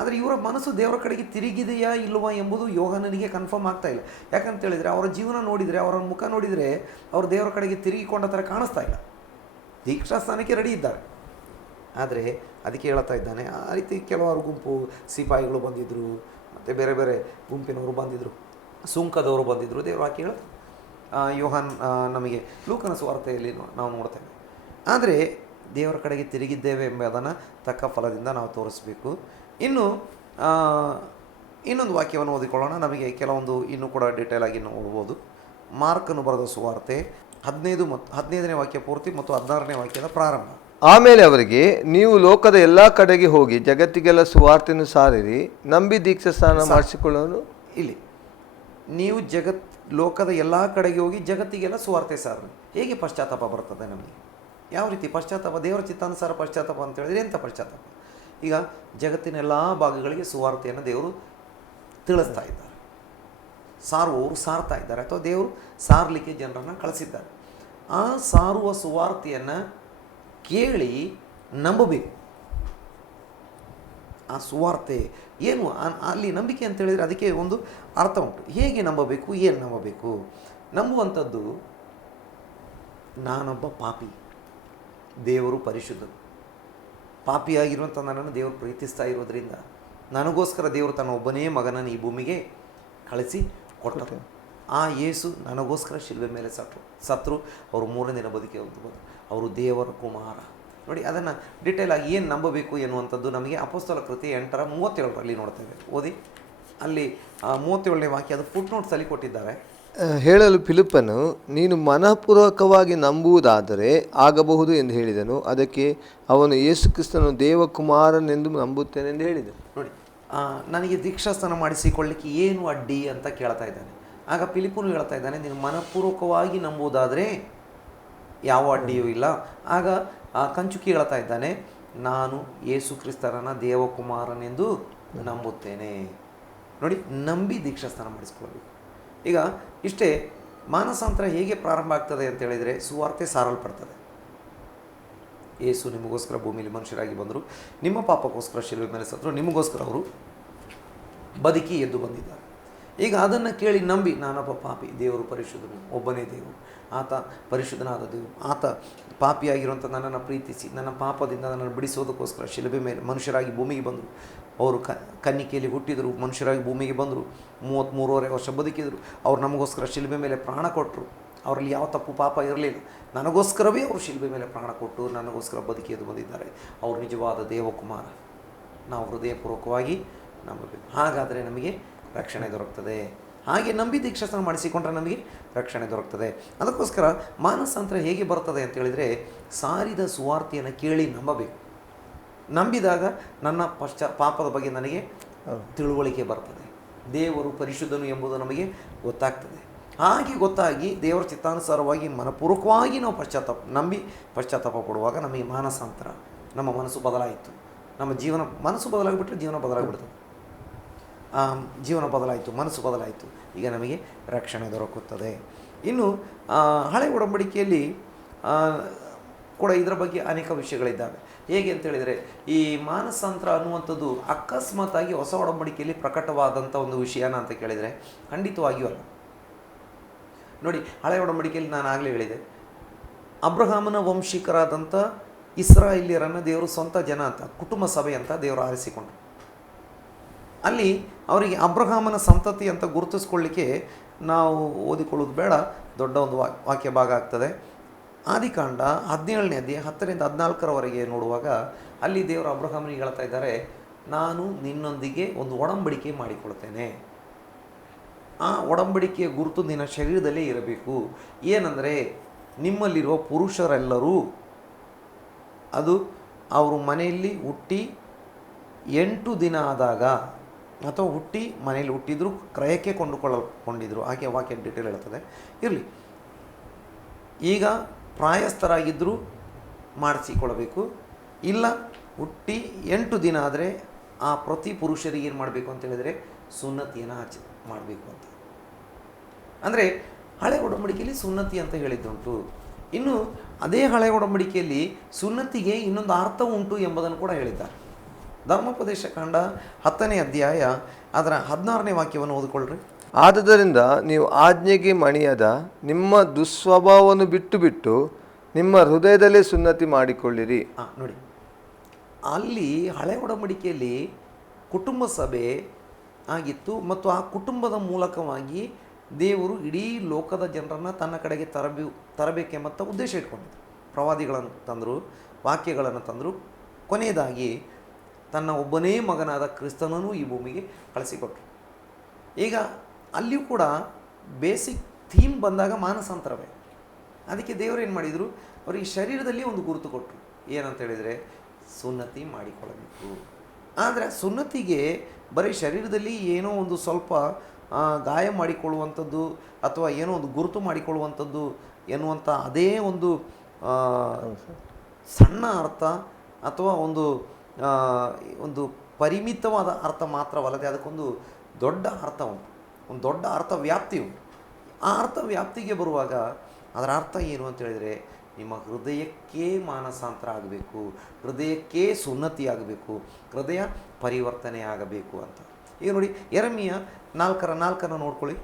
ಆದರೆ ಇವರ ಮನಸ್ಸು ದೇವರ ಕಡೆಗೆ ತಿರುಗಿದೆಯಾ ಇಲ್ವಾ ಎಂಬುದು ಯೋಹಾನನಿಗೆ ಕನ್ಫರ್ಮ್ ಆಗ್ತಾ ಇಲ್ಲ. ಯಾಕಂತ ಹೇಳಿದರೆ ಅವರ ಜೀವನ ನೋಡಿದರೆ, ಅವರ ಮುಖ ನೋಡಿದರೆ ಅವರು ದೇವರ ಕಡೆಗೆ ತಿರುಗಿಕೊಂಡ ಥರ ಕಾಣಿಸ್ತಾ ಇಲ್ಲ. ದೀಕ್ಷಾಸ್ನಾನಕ್ಕೆ ರೆಡಿ ಇದ್ದಾರೆ, ಆದರೆ ಅದಕ್ಕೆ ಹೇಳ್ತಾ ಇದ್ದಾನೆ. ಆ ರೀತಿ ಕೆಲವಾರು ಗುಂಪು ಸಿಪಾಯಿಗಳು ಬಂದಿದ್ದರು, ಮತ್ತು ಬೇರೆ ಬೇರೆ ಗುಂಪಿನವರು ಬಂದಿದ್ದರು, ಸುಂಕದವರು ಬಂದಿದ್ದರು. ದೇವರ ವಾಕ್ಯ ಹೇಳ್ತಾರೆ, ಯೋಹಾನ್ ನಮಗೆ ಲೂಕನ ಸುವಾರ್ತೆಯಲ್ಲಿ ನಾವು ನೋಡ್ತೇವೆ. ಆದರೆ ದೇವರ ಕಡೆಗೆ ತಿರುಗಿದ್ದೇವೆ ಎಂಬುದನ್ನು ತಕ್ಕ ಫಲದಿಂದ ನಾವು ತೋರಿಸಬೇಕು. ಇನ್ನು ಇನ್ನೊಂದು ವಾಕ್ಯವನ್ನು ಓದಿಕೊಳ್ಳೋಣ, ನಮಗೆ ಕೆಲವೊಂದು ಇನ್ನೂ ಕೂಡ ಡೀಟೇಲ್ ಆಗಿ ನೋಡ್ಬೋದು. ಮಾರ್ಕನು ಬರೆದ ಸುವಾರ್ತೆ 15ನೇ ವಾಕ್ಯ ಪೂರ್ತಿ ಮತ್ತು 16ನೇ ವಾಕ್ಯದ ಪ್ರಾರಂಭ. ಆಮೇಲೆ ಅವರಿಗೆ, ನೀವು ಲೋಕದ ಎಲ್ಲ ಕಡೆಗೆ ಹೋಗಿ ಜಗತ್ತಿಗೆಲ್ಲ ಸುವಾರ್ತೆಯನ್ನು ಸಾರಿರಿ, ನಂಬಿ ದೀಕ್ಷಾಸ್ನಾನ ಮಾಡಿಸಿಕೊಳ್ಳೋನು. ಇಲ್ಲಿ ನೀವು ಲೋಕದ ಎಲ್ಲ ಕಡೆಗೆ ಹೋಗಿ ಜಗತ್ತಿಗೆಲ್ಲ ಸುವಾರ್ತೆ ಸಾರಲಿ. ಹೇಗೆ ಪಶ್ಚಾತ್ತಾಪ ಬರ್ತದೆ ನಮಗೆ? ಯಾವ ರೀತಿ ಪಶ್ಚಾತ್ತಾಪ? ದೇವರ ಚಿತ್ತಾನುಸಾರ ಪಶ್ಚಾತ್ತಾಪ ಅಂತ ಹೇಳಿದ್ರೆ ಎಂಥ ಪಶ್ಚಾತ್ತಾಪ? ಈಗ ಜಗತ್ತಿನ ಎಲ್ಲ ಭಾಗಗಳಿಗೆ ಸುವಾರ್ತೆಯನ್ನು ದೇವರು ತಿಳಿಸ್ತಾ ಇದ್ದಾರೆ, ಸಾರುವವರು ಸಾರ್ತಾ ಇದ್ದಾರೆ, ಅಥವಾ ದೇವರು ಸಾರಲಿಕ್ಕೆ ಜನರನ್ನು ಕಳಿಸಿದ್ದಾರೆ. ಆ ಸಾರುವ ಸುವಾರ್ತೆಯನ್ನು ಕೇಳಿ ನಂಬಬೇಕು. ಆ ಸುವಾರ್ತೆ ಏನು ಅಲ್ಲಿ ನಂಬಿಕೆ ಅಂತ ಹೇಳಿದರೆ ಅದಕ್ಕೆ ಒಂದು ಅರ್ಥ ಉಂಟು. ಹೇಗೆ ನಂಬಬೇಕು, ಏನು ನಂಬಬೇಕು? ನಂಬುವಂಥದ್ದು, ನಾನೊಬ್ಬ ಪಾಪಿ, ದೇವರು ಪರಿಶುದ್ಧರು, ಪಾಪಿಯಾಗಿರುವಂಥ ನನ್ನನ್ನು ದೇವರು ಪ್ರೀತಿಸ್ತಾ ಇರೋದ್ರಿಂದ ನನಗೋಸ್ಕರ ದೇವರು ತನ್ನ ಒಬ್ಬನೇ ಮಗನನ್ನು ಈ ಭೂಮಿಗೆ ಕಳಿಸಿ ಕೊಟ್ಟರು. ಆ ಯೇಸು ನನಗೋಸ್ಕರ ಶಿಲ್ಬೆ ಮೇಲೆ ಸತ್ರು. ಅವರು 3ನೇ ದಿನ ಬದುಕಿ ಹೋಗ್ಬೋದು. ಅವರು ದೇವರ ಕುಮಾರ. ನೋಡಿ, ಅದನ್ನು ಡಿಟೇಲ್ ಆಗಿ ಏನು ನಂಬಬೇಕು ಎನ್ನುವಂಥದ್ದು ನಮಗೆ ಅಪೊಸ್ತಲ ಕೃತಿ 8:37 ನೋಡ್ತೇವೆ. ಓದಿ, ಅಲ್ಲಿ 37ನೇ ವಾಕ್ಯ, ಅದು ಫುಟ್ ನೋಟ್ಸಲ್ಲಿ ಕೊಟ್ಟಿದ್ದಾರೆ. ಹೇಳಲು ಫಿಲಿಪ್ಪನು, ನೀನು ಮನಃಪೂರ್ವಕವಾಗಿ ನಂಬುವುದಾದರೆ ಆಗಬಹುದು ಎಂದು ಹೇಳಿದನು. ಅದಕ್ಕೆ ಅವನು, ಯೇಸು ಕ್ರಿಸ್ತನು ದೇವಕುಮಾರನೆಂದು ನಂಬುತ್ತೇನೆ ಎಂದು ಹೇಳಿದನು. ನೋಡಿ, ನನಗೆ ದೀಕ್ಷಾಸ್ನಾನ ಮಾಡಿಸಿಕೊಳ್ಳಿಕ್ಕೆ ಏನು ಅಡ್ಡಿ ಅಂತ ಕೇಳ್ತಾ ಇದ್ದಾನೆ. ಆಗ ಫಿಲಿಪ್ಪನು ಹೇಳ್ತಾ ಇದ್ದಾನೆ, ನೀನು ಮನಃಪೂರ್ವಕವಾಗಿ ನಂಬುವುದಾದರೆ ಯಾವ ಅಡ್ಡಿಯೂ ಇಲ್ಲ. ಆಗ ಕಂಚುಕಿ ಹೇಳ್ತಾ ಇದ್ದಾನೆ, ನಾನು ಯೇಸು ಕ್ರಿಸ್ತರನ್ನ ದೇವಕುಮಾರನೆಂದು ನಂಬುತ್ತೇನೆ. ನೋಡಿ, ನಂಬಿ ದೀಕ್ಷಾಸ್ನಾನ ಮಾಡಿಸ್ಕೊಳ್ಬೇಕು. ಈಗ ಇಷ್ಟೇ. ಮಾನಸಾಂತರ ಹೇಗೆ ಪ್ರಾರಂಭ ಆಗ್ತದೆ ಅಂತ ಹೇಳಿದರೆ, ಸುವಾರ್ತೆ ಸಾರಲ್ಪಡ್ತದೆ. ಯೇಸು ನಿಮಗೋಸ್ಕರ ಭೂಮಿಯಲ್ಲಿ ಮನುಷ್ಯರಾಗಿ ಬಂದರು, ನಿಮ್ಮ ಪಾಪಕ್ಕೋಸ್ಕರ ಶಿಲುಬೆ ಮೇಲೆ ಸತ್ತರು, ನಿಮಗೋಸ್ಕರ ಅವರು ಬದುಕಿ ಎದ್ದು ಬಂದಿದ್ದಾರೆ. ಈಗ ಅದನ್ನು ಕೇಳಿ ನಂಬಿ, ನಾನೊಬ್ಬ ಪಾಪಿ, ದೇವರು ಪರಿಶುದ್ಧನು, ಒಬ್ಬನೇ ದೇವರು, ಆತ ಪರಿಶುದ್ಧನಾದ ದೇವರು, ಆತ ಪಾಪಿಯಾಗಿರುವಂಥ ನನ್ನನ್ನು ಪ್ರೀತಿಸಿ ನನ್ನ ಪಾಪದಿಂದ ನನ್ನನ್ನು ಬಿಡಿಸೋದಕ್ಕೋಸ್ಕರ ಶಿಲುಬೆ ಮೇಲೆ ಮನುಷ್ಯರಾಗಿ ಭೂಮಿಗೆ ಬಂದರು. ಅವರು ಕನ್ನಿಕೆಯಲ್ಲಿ ಹುಟ್ಟಿದರು, ಮನುಷ್ಯರಾಗಿ ಭೂಮಿಗೆ ಬಂದರು, 33.5 ವರ್ಷ ಬದುಕಿದರು. ಅವ್ರು ನಮಗೋಸ್ಕರ ಶಿಲುಬೆ ಮೇಲೆ ಪ್ರಾಣ ಕೊಟ್ಟರು. ಅವರಲ್ಲಿ ಯಾವ ತಪ್ಪು ಪಾಪ ಇರಲಿಲ್ಲ. ನನಗೋಸ್ಕರವೇ ಅವರು ಶಿಲುಬೆ ಮೇಲೆ ಪ್ರಾಣ ಕೊಟ್ಟು ನನಗೋಸ್ಕರ ಬದುಕಿದ್ದು ಬಂದಿದ್ದಾರೆ. ಅವರು ನಿಜವಾದ ದೇವಕುಮಾರ. ನಾವು ಹೃದಯಪೂರ್ವಕವಾಗಿ ನಂಬಬೇಕು. ಹಾಗಾದರೆ ನಮಗೆ ರಕ್ಷಣೆ ದೊರಕ್ತದೆ. ಹಾಗೆ ನಂಬಿ ದೀಕ್ಷಾಸ್ನಾನ ಮಾಡಿಸಿಕೊಂಡ್ರೆ ನಮಗೆ ರಕ್ಷಣೆ ದೊರಕ್ತದೆ. ಅದಕ್ಕೋಸ್ಕರ ಮಾನಸಾಂತರ ಹೇಗೆ ಬರ್ತದೆ ಅಂತ ಹೇಳಿದರೆ, ಸಾರಿದ ಸುವಾರ್ತೆಯನ್ನು ಕೇಳಿ ನಂಬಬೇಕು. ನಂಬಿದಾಗ ನನ್ನ ಪಾಪದ ಬಗ್ಗೆ ನನಗೆ ತಿಳುವಳಿಕೆ ಬರ್ತದೆ. ದೇವರು ಪರಿಶುದ್ಧನು ಎಂಬುದು ನಮಗೆ ಗೊತ್ತಾಗ್ತದೆ. ಹಾಗೆ ಗೊತ್ತಾಗಿ ದೇವರ ಚಿತ್ತಾನುಸಾರವಾಗಿ ಮನಪೂರ್ವಕವಾಗಿ ನಾವು ನಂಬಿ ಪಶ್ಚಾತ್ತಾಪ ಪಡುವಾಗ ನಮಗೆ ಮಾನಸಾಂತರ, ನಮ್ಮ ಮನಸ್ಸು ಬದಲಾಯಿತು. ನಮ್ಮ ಮನಸ್ಸು ಬದಲಾಗಿಬಿಟ್ರೆ ಜೀವನ ಬದಲಾಗಿಬಿಡ್ತದೆ. ಜೀವನ ಬದಲಾಯಿತು, ಮನಸ್ಸು ಬದಲಾಯಿತು, ಈಗ ನಮಗೆ ರಕ್ಷಣೆ ದೊರಕುತ್ತದೆ. ಇನ್ನು ಹಳೆ ಒಡಂಬಡಿಕೆಯಲ್ಲಿ ಕೂಡ ಇದರ ಬಗ್ಗೆ ಅನೇಕ ವಿಷಯಗಳಿದ್ದಾವೆ. ಹೇಗೆ ಅಂತ ಹೇಳಿದರೆ, ಈ ಮಾನಸಾಂತರ ಅನ್ನುವಂಥದ್ದು ಅಕಸ್ಮಾತ್ತಾಗಿ ಹೊಸ ಒಡಂಬಡಿಕೆಯಲ್ಲಿ ಪ್ರಕಟವಾದಂಥ ಒಂದು ವಿಷಯನ ಅಂತ ಕೇಳಿದರೆ ಖಂಡಿತವಾಗಿಯೂ ಅಲ್ಲ. ನೋಡಿ, ಹಳೆ ಒಡಂಬಡಿಕೆಯಲ್ಲಿ ನಾನು ಆಗಲೇ ಹೇಳಿದೆ, ಅಬ್ರಹಾಮನ ವಂಶಿಕರಾದಂಥ ಇಸ್ರಾಯೇಲ್ಯರನ್ನು ದೇವರು ಸ್ವಂತ ಜನ ಅಂತ, ಕುಟುಂಬ ಸಭೆ ಅಂತ ದೇವರು ಆರಿಸಿಕೊಂಡರು. ಅಲ್ಲಿ ಅವರಿಗೆ ಅಬ್ರಹಾಮನ ಸಂತತಿ ಅಂತ ಗುರುತಿಸ್ಕೊಳ್ಳಿಕ್ಕೆ ನಾವು ಓದಿಕೊಳ್ಳೋದು ಬೇಡ, ದೊಡ್ಡ ಒಂದು ವಾಕ್ಯ ಭಾಗ ಆಗ್ತದೆ. ಆದಿಕಾಂಡ 17ನೇ ಅಧ್ಯಾಯ 10-14 ನೋಡುವಾಗ ಅಲ್ಲಿ ದೇವರು ಅಬ್ರಹಾಮನಿಗೆ ಹೇಳ್ತಾ ಇದ್ದಾರೆ, ನಾನು ನಿನ್ನೊಂದಿಗೆ ಒಂದು ಒಡಂಬಡಿಕೆ ಮಾಡಿಕೊಳ್ತೇನೆ. ಆ ಒಡಂಬಡಿಕೆಯ ಗುರುತು ನಿನ್ನ ಶರೀರದಲ್ಲೇ ಇರಬೇಕು. ಏನಂದರೆ, ನಿಮ್ಮಲ್ಲಿರುವ ಪುರುಷರೆಲ್ಲರೂ ಅದು ಅವರು ಮನೆಯಲ್ಲಿ ಹುಟ್ಟಿ 8 ದಿನ ಆದಾಗ, ಅಥವಾ ಹುಟ್ಟಿ ಮನೆಯಲ್ಲಿ ಹುಟ್ಟಿದ್ರು, ಕ್ರಯಕ್ಕೆ ಕೊಂಡುಕೊಳ್ಳಕೊಂಡಿದ್ರು, ಹಾಗೆ ವಾಕ್ಯ ಡೀಟೇಲ್ ಹೇಳ್ತದೆ. ಇರಲಿ, ಈಗ ಪ್ರಾಯಸ್ಥರಾಗಿದ್ದರೂ ಮಾಡಿಸಿಕೊಳ್ಳಬೇಕು, ಇಲ್ಲ ಹುಟ್ಟಿ 8 ದಿನ ಆದರೆ ಆ ಪ್ರತಿ ಪುರುಷರಿಗೆ ಏನು ಮಾಡಬೇಕು ಅಂತ ಹೇಳಿದರೆ ಸುನ್ನತಿಯನ್ನು ಮಾಡಬೇಕು ಅಂತ. ಅಂದರೆ ಹಳೆ ಒಡಂಬಡಿಕೆಯಲ್ಲಿ ಸುನ್ನತಿ ಅಂತ ಹೇಳಿದ್ದುಂಟು. ಇನ್ನು ಅದೇ ಹಳೆ ಒಡಂಬಡಿಕೆಯಲ್ಲಿ ಸುನ್ನತಿಗೆ ಇನ್ನೊಂದು ಅರ್ಥ ಉಂಟು ಎಂಬುದನ್ನು ಕೂಡ ಹೇಳಿದ್ದಾರೆ. ಧರ್ಮೋಪದೇಶ ಕಾಂಡ 10ನೇ ಅಧ್ಯಾಯ ಅದರ 16ನೇ ವಾಕ್ಯವನ್ನು ಓದಿಕೊಳ್ಳ್ರಿ. ಆದುದರಿಂದ ನೀವು ಆಜ್ಞೆಗೆ ಮಣಿಯದ ನಿಮ್ಮ ದುಸ್ವಭಾವವನ್ನು ಬಿಟ್ಟು ನಿಮ್ಮ ಹೃದಯದಲ್ಲೇ ಸುನ್ನತಿ ಮಾಡಿಕೊಳ್ಳಿರಿ. ನೋಡಿ, ಅಲ್ಲಿ ಹಳೆ ಒಡಂಬಡಿಕೆಯಲ್ಲಿ ಕುಟುಂಬ ಸಭೆ ಆಗಿತ್ತು, ಮತ್ತು ಆ ಕುಟುಂಬದ ಮೂಲಕವಾಗಿ ದೇವರು ಇಡೀ ಲೋಕದ ಜನರನ್ನು ತನ್ನ ಕಡೆಗೆ ತರಬೇಕೆಂಬಂಥ ಉದ್ದೇಶ ಇಟ್ಕೊಂಡಿದ್ರು. ಪ್ರವಾದಿಗಳನ್ನು ತಂದರು, ವಾಕ್ಯಗಳನ್ನು ತಂದರು, ಕೊನೆಯದಾಗಿ ತನ್ನ ಒಬ್ಬನೇ ಮಗನಾದ ಕ್ರಿಸ್ತನನ್ನು ಈ ಭೂಮಿಗೆ ಕಳಿಸಿಕೊಟ್ರು. ಈಗ ಅಲ್ಲಿಯೂ ಕೂಡ ಬೇಸಿಕ್ ಥೀಮ್ ಬಂದಾಗ ಮಾನಸಾಂತರವೇ. ಅದಕ್ಕೆ ದೇವರು ಏನು ಮಾಡಿದರು, ಅವರಿಗೆ ಶರೀರದಲ್ಲಿ ಒಂದು ಗುರುತು ಕೊಟ್ಟರು. ಏನಂತ ಹೇಳಿದರೆ, ಸುನ್ನತಿ ಮಾಡಿಕೊಳ್ಳಬೇಕು. ಆದರೆ ಸುನ್ನತಿಗೆ ಬರೀ ಶರೀರದಲ್ಲಿ ಏನೋ ಒಂದು ಸ್ವಲ್ಪ ಗಾಯ ಮಾಡಿಕೊಳ್ಳುವಂಥದ್ದು ಅಥವಾ ಏನೋ ಒಂದು ಗುರುತು ಮಾಡಿಕೊಳ್ಳುವಂಥದ್ದು ಎನ್ನುವಂಥ ಅದೇ ಒಂದು ಸಣ್ಣ ಅರ್ಥ ಅಥವಾ ಆ, ಒಂದು ಪರಿಮಿತವಾದ ಅರ್ಥ ಮಾತ್ರವಲ್ಲದೆ ಅದಕ್ಕೊಂದು ದೊಡ್ಡ ಅರ್ಥ ಉಂಟು, ಒಂದು ದೊಡ್ಡ ಅರ್ಥ ವ್ಯಾಪ್ತಿ ಉಂಟು. ಆ ಅರ್ಥ ವ್ಯಾಪ್ತಿಗೆ ಬರುವಾಗ ಅದರ ಅರ್ಥ ಏನು ಅಂತ ಹೇಳಿದರೆ, ನಿಮ್ಮ ಹೃದಯಕ್ಕೇ ಮಾನಸಾಂತರ ಆಗಬೇಕು, ಹೃದಯಕ್ಕೇ ಸುನ್ನತಿ ಆಗಬೇಕು, ಹೃದಯ ಪರಿವರ್ತನೆ ಆಗಬೇಕು ಅಂತ. ಈಗ ನೋಡಿ, ಯೆರೆಮೀಯ 4:4 ನೋಡ್ಕೊಳ್ಳಿ.